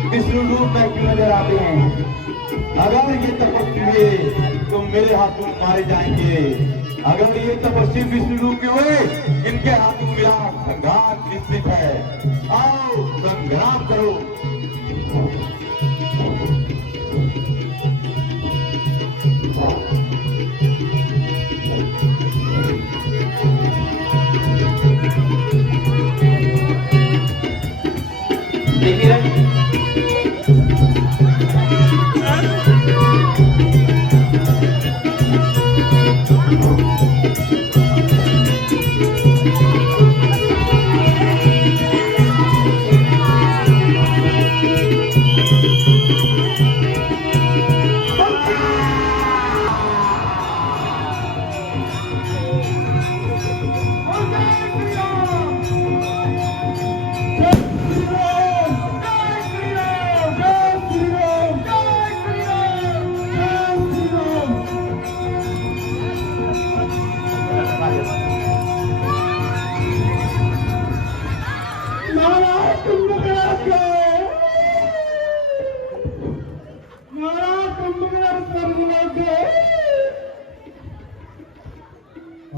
विष्णु रूप में क्यों नजर आते हैं? अगर ये तपस्वी हुए तो मेरे हाथों मारे जाएंगे। अगर ये तपस्वी विष्णु रूप के हुए, इनके हाथों मेरा संघात निश्चित है। आओ संग्राम करो। देवी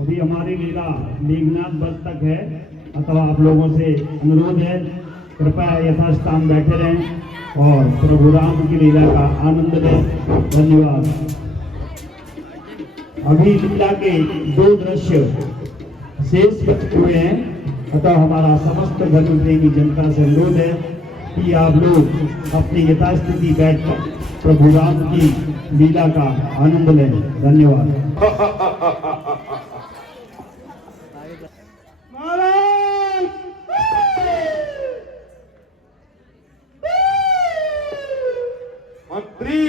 अभी हमारी लीला मेघनाथ बस तक है, अतः आप लोगों से अनुरोध है कृपया यथास्थान बैठे रहें और प्रभु राम की लीला का आनंद लें। धन्यवाद। अभी लीला के 2 दृश्य शेष बचे हुए हैं, अतः हमारा समस्त धर्म प्रेमी जनता से अनुरोध है कि आप लोग अपनी यथास्थिति बैठकर प्रभु राम की लीला का आनंद लें। धन्यवाद। मंत्री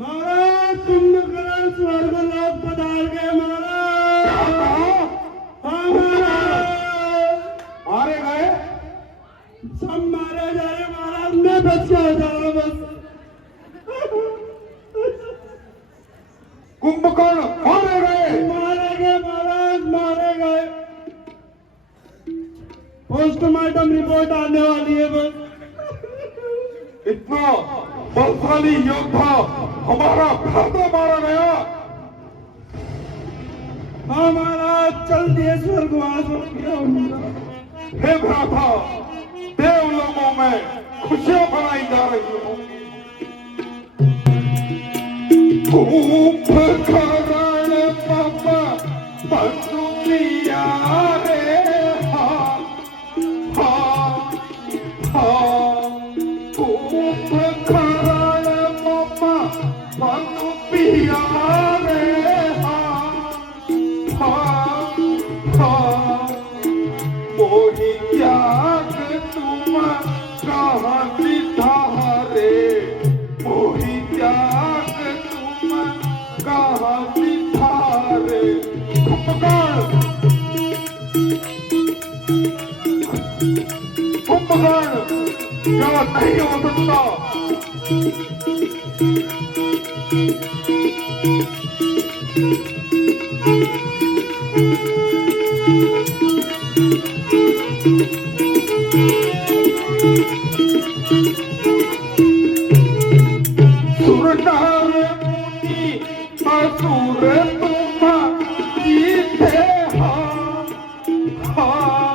महाराज, कुंभकर्ण स्वर्ग लोक पधार गए महाराज। हाँ महाराज, मारे गए? सब मारे जा रहे महाराज, मैं बच गया जा रहा बस। कुंभकर्ण मारे गए? मारे गए महाराज, मारे गए। पोस्टमार्टम रिपोर्ट आने वाली है बस। इतना बलशाली योद्धा हमारा भ्राता मारा गया। हाँ महाराज, चल दिए स्वर्गवास हो गया। हे भ्राता, देवलोकों में खुशियां मनाई जा रही हो। कुंभकर्ण पापा बंधु पिया रे, हाँ हाँ हाँ। कुंभकर्ण पापा बंधु पिया रे, हाँ हाँ हाँ। मोहि त्याग तुम कहाँ सिधारे, मोहि त्याग तुम कहाँ सिधारे। कुंभकर्ण क्या नहीं हो सकता। सुर नर मुनि असुर तुम जीते, हाँ हाँ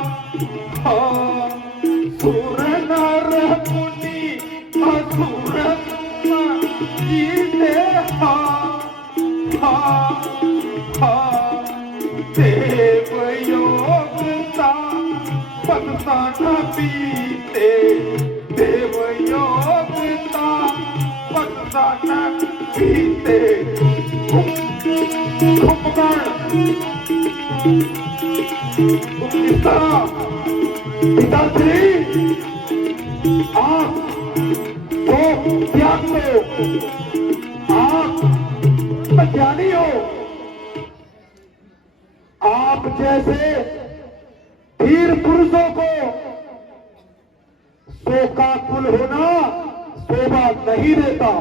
हाँ। सुर नर मुनि असुर तुम जीते, हाँ हाँ हाँ। देव योगता पदता न पीते, देव योगता पदता न पीते। कुंभकर्ण तुम किस तरह पिताश्री आप तो त्याग दो, आप ज्ञानी हो। आप जैसे वीर पुरुषों को शोकाकुल होना शोभा नहीं देता।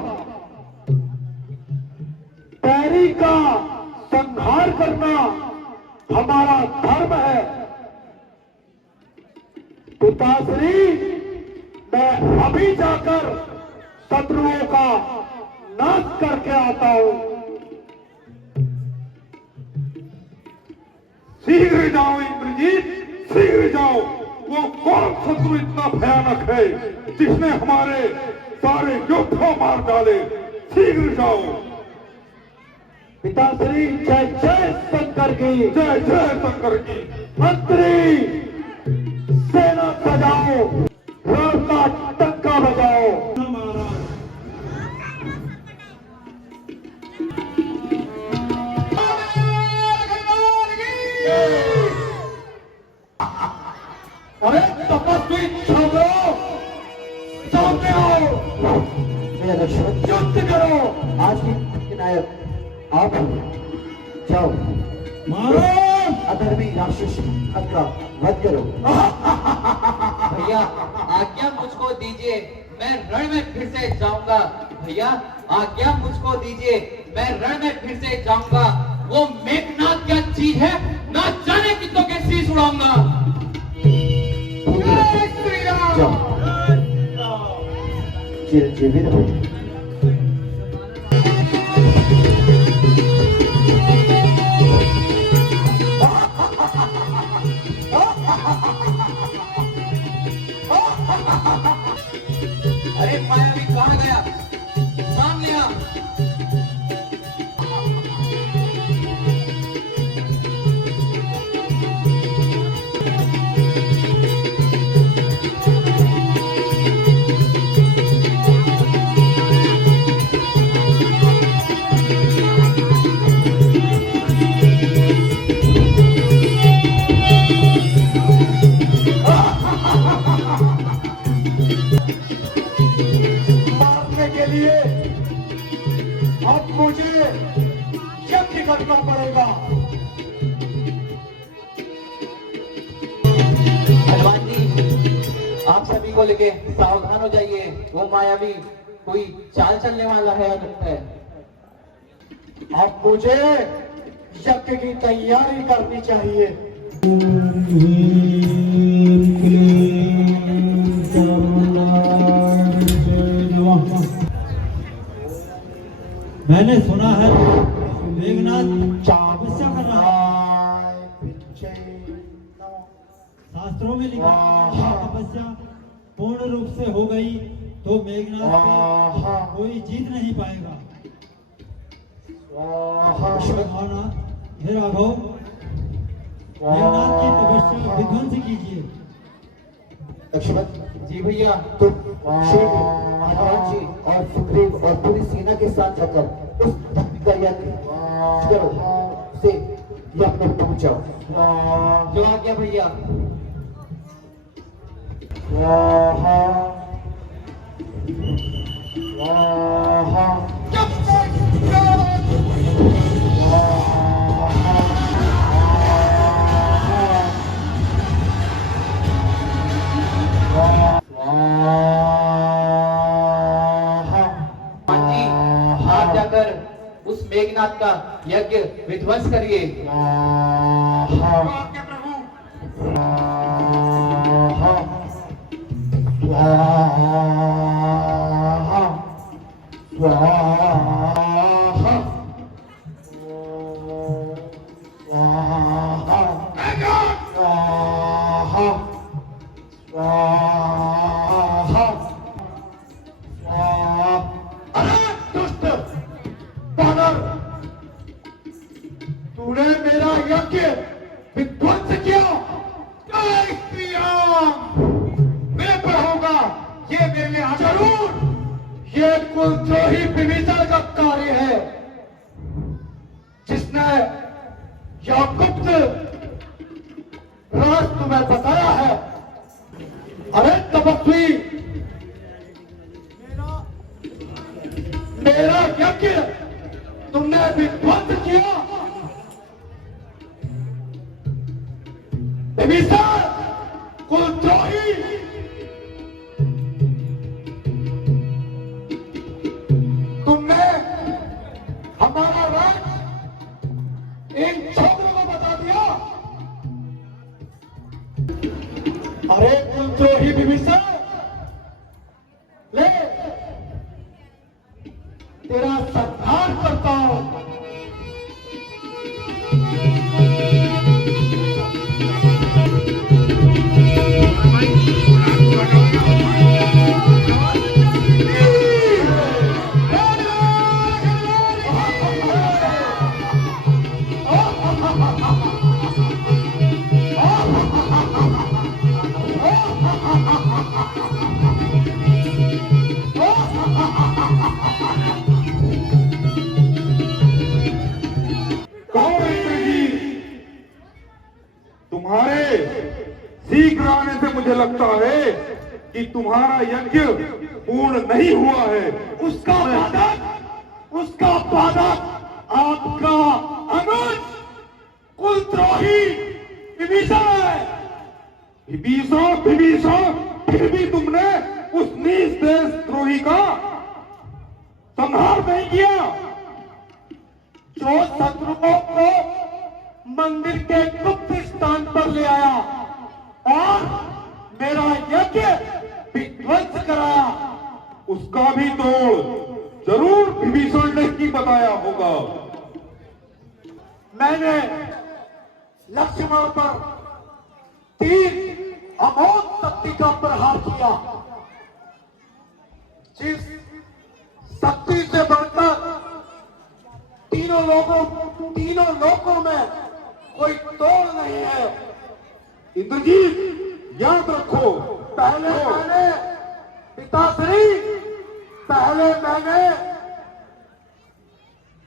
पैरी का संहार करना हमारा धर्म है। पिताश्री, मैं अभी जाकर शत्रुओं का नाश करके आता हूं। शीघ्र जाओ इंद्रजीत, शीघ्र जाओ। वो कौन शत्रु इतना भयानक है जिसने हमारे सारे योद्धा मार डाले? शीघ्र जाओ। पिताश्री, जय जय शंकर की, जय जय शंकर की। मंत्री, सेना सजाओ, रण का टक्का बजाओ। अरे तपस्वी छात्रों, सामने आओ, युद्ध करो। आज की नायक आप जाओ, मारो अधर्मी राक्षस का वध करो। भैया आज्ञा मुझको दीजिए, मैं रण में फिर से जाऊंगा। भैया आज्ञा मुझको दीजिए, मैं रण में फिर से जाऊंगा। वो मेघनाथ क्या चीज है, ना जाने कितनों के शीश उड़ाऊंगा। चिरंजीवी रहो। मुझे यज्ञ करना पड़ेगा। हनुमान जी, आप सभी को लेके सावधान हो जाइए। वो मायावी कोई चाल चलने वाला है लगता है। अब मुझे यज्ञ की तैयारी करनी चाहिए। मैंने सुना है मेघनाथ तपस्या कर रहा है। शास्त्रों में लिखा है तपस्या पूर्ण रूप से हो गई तो मेघनाथ पे कोई जीत नहीं पाएगा। हे राघव, मेघनाथ की तपस्या विध्वंस कीजिए। लक्ष्मण जी भैया। तुम शिव, हनुमान जी और सुग्रीव और पूरी सेना के साथ जाकर उस भक्ति का यज्ञ करो, उसे यज्ञ में पहुंचाओ। जो आ गया भैया। आप जाकर उस मेघनाथ का यज्ञ विध्वंस करिए। तूने मेरा यज्ञ विध्वंस किया। मेरे पर होगा ये मेरे लिए जरूर। ये कुलद्रोही विभीषण का कार्य है जिसने यह गुप्त राज तुम्हें बताया है। अरे तपस्वी, मेरा यज्ञ तुमने विध्वंस किया। विभीषण कुलद्रोही, तुमने हमारा राज इन छोकरों को बता दिया। अरे कुलद्रोही विभीषण, ले तेरा संहार करता हूं। तुम्हारे शीघ्र आने से मुझे लगता है कि तुम्हारा यज्ञ पूर्ण नहीं हुआ है। उसका पादक आपका अनुज कुलद्रोही विभीषण है। विभीषण, फिर भी तुमने उस नीच देशद्रोही का संहार नहीं किया। जो शत्रुओं को मंदिर के गुप्त स्थान पर ले आया और मेरा यज्ञ विध्वंस कराया, उसका भी तोड़ जरूर विभीषण ने ही बताया होगा। मैंने लक्ष्मण पर 3 अमोघ शक्ति का प्रहार किया, जिस शक्ति से बढ़कर तीनों लोगों में कोई तोड़ नहीं है। इंद्रजीत, याद रखो, पहले मैंने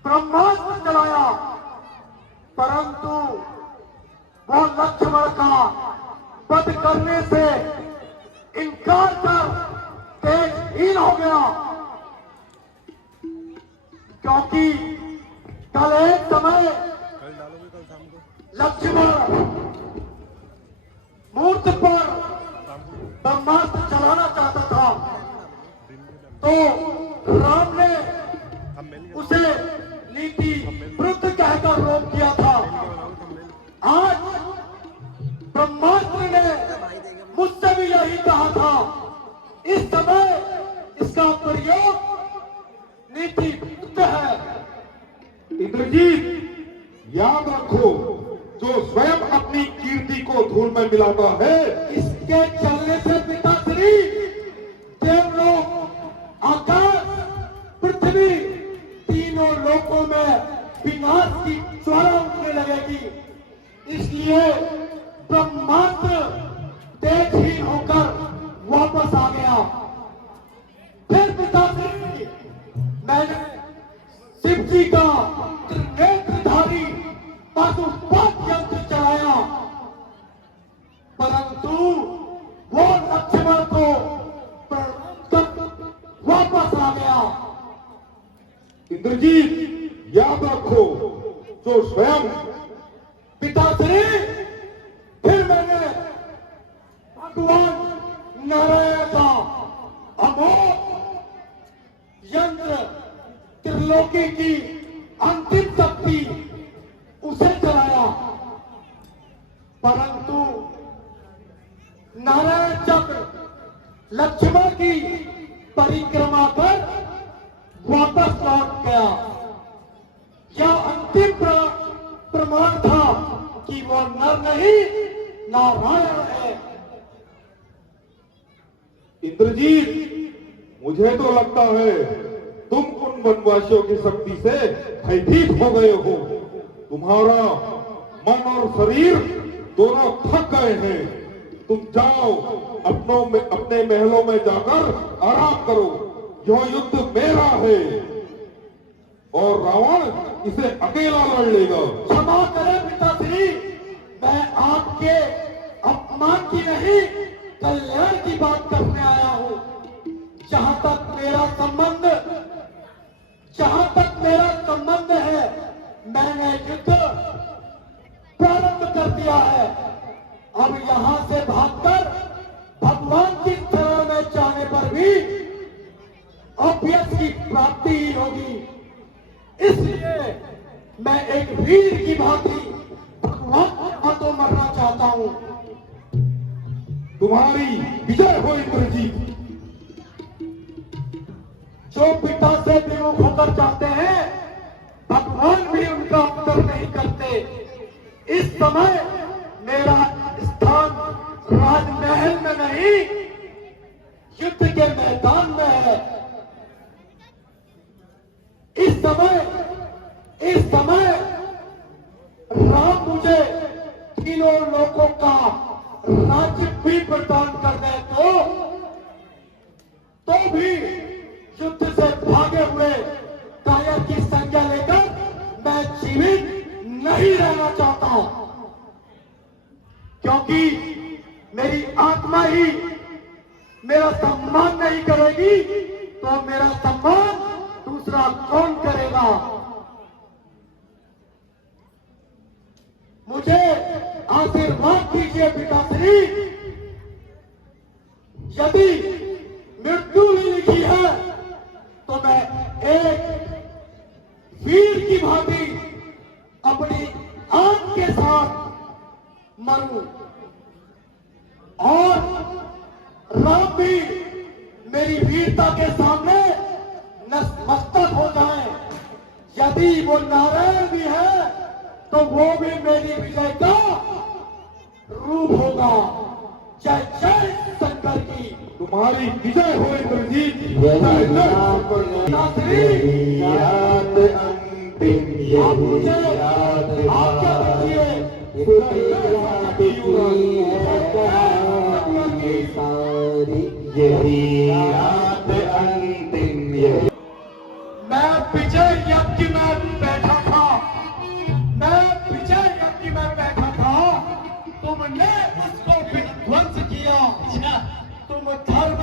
ब्रह्मास्त्र चलाया, परंतु वो लक्ष्मण का वध करने से इनकार कर तेजहीन हो गया। क्योंकि कल एक समय लक्ष्मण मूर्त पर ब्रह्मास्त्र चलाना चाहता था, तो राम ने उसे नीति विरुद्ध कहकर रोक दिया था। आज ब्रह्मास्त्र ने मुझसे भी यही कहा था, इस समय इसका प्रयोग नीति विरुद्ध है। इंद्रजीत, याद रखो, जो स्वयं अपनी कीर्ति को धूल में मिलाता है, इसके चलने से पिताश्री देवलोक, आकाश, पृथ्वी, तीनों लोकों में विनाश की ज्वाला उठने लगेगी। इसलिए ब्रह्मास्त्र तेजहीन होकर वापस आ गया। फिर पिताश्री, मैंने शिव जी का त्रिनेत्रधारी पाशुपत यंत्र चलाया, परंतु वो लक्ष्मण को वापस आ गया। इंद्रजीत, याद रखो, जो स्वयं पिताश्री, फिर मैंने भगवान नारायण का अमोघ यंत्र त्रिलोकी की अंतिम शक्ति उसे चलाया, परंतु नारायण चक्र लक्ष्मण की परिक्रमा कर वापस लौट गया। यह अंतिम प्रमाण था कि वो नर नहीं नारायण है। इंद्रजीत, मुझे तो लगता है तुम उन वनवासियों की शक्ति से भयभीत हो गए हो। तुम्हारा मन और शरीर दोनों थक गए हैं। तुम जाओ, अपने महलों में जाकर आराम करो। यह युद्ध मेरा है और रावण इसे अकेला लड़ लेगा। क्षमा करें पिताश्री, मैं आपके अपमान की नहीं, कल्याण की बात करने आया हूं। जहां तक मेरा संबंध है, मैंने युद्ध प्रारंभ कर दिया है। अब यहां से भागकर भगवान की शरण में जाने पर भी अभ्यस की प्राप्ति ही होगी। इसलिए मैं एक वीर की भांति भगवान के हाथों मरना चाहता हूं। तुम्हारी विजय हो इंद्रजीत। जो पिता से विमुख होकर जाते हैं, भगवान भी उनका आदर नहीं करते। इस समय मेरा स्थान राजमहल में नहीं, युद्ध के मैदान में है। इस समय राम मुझे तीनों लोगों का राज्य भी प्रदान कर दे तो भी युद्ध से भागे हुए काया की संज्ञा लेकर मैं जीवित नहीं रहना चाहता, क्योंकि मेरी आत्मा ही मेरा सम्मान नहीं करेगी तो मेरा सम्मान दूसरा कौन करेगा। मुझे आशीर्वाद दीजिए पिताश्री। यदि मृत्यु ही लिखी है तो मैं एक वीर की भांति अपनी आंख के साथ मरूं और राम भी मेरी वीरता के सामने नतमस्तक हो जाए। यदि वो नारायण भी है तो वो भी मेरी विजय का रूप होगा। जय जय शंकर की। तुम्हारी विजय हो इंद्रजीत। आप मुझे आज्ञा दीजिए। मैं विजय यज्ञ में बैठा था, तुमने उसको विध्वंस किया। तुम धर्म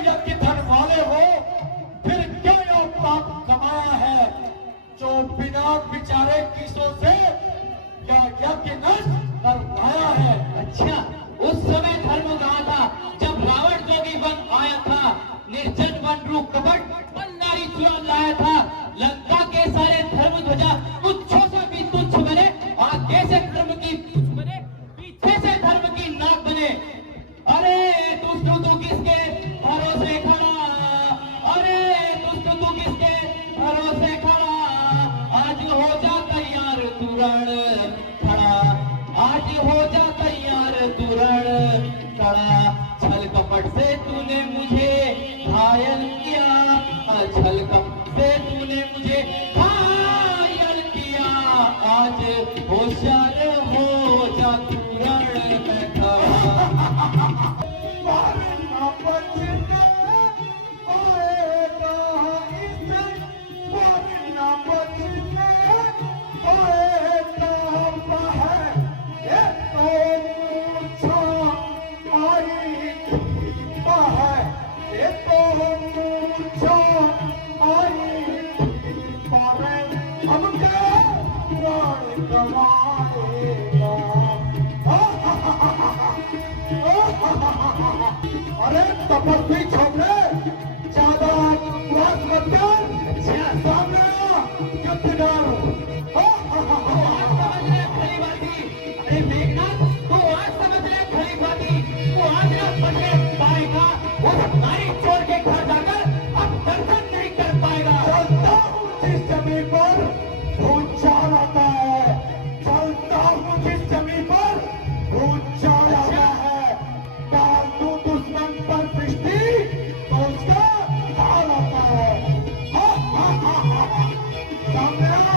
यज्ञ धन वाले हो, फिर क्या हमके प्राण गवाएगा। अरे तपस्वी छोकरे, ज्यादा बकवास मत कर, सामने आ, युद्ध डालो। अरे मेघनाथ, तू आज समझ ले खरी बाती, तू आज ना पकड़े पाएगा, वो नारी चोर के घर जाकर अब दर्शन नहीं कर पाएगा। चलता हूँ जिस जमीन पर भूचाल आता है, चलता हूँ जिस जमीन पर भूचाल आता है, डाल दूं दुश्मन पर दृष्टि तो उसका हाल आता है। सामने आ,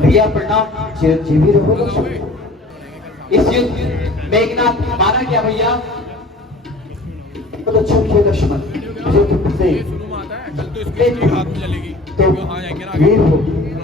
भैया प्रणाम। चिरंजीवी रहो लक्ष्मण। इस युद्ध मेघनाथ मारा क्या भैया? अच्छा किया लक्ष्मण, मुझे तुमसे शुरू में आता है, कल तो इसके हाथ में चलेगी। तो हाँ जाएंगे ना आगे। वीर हो,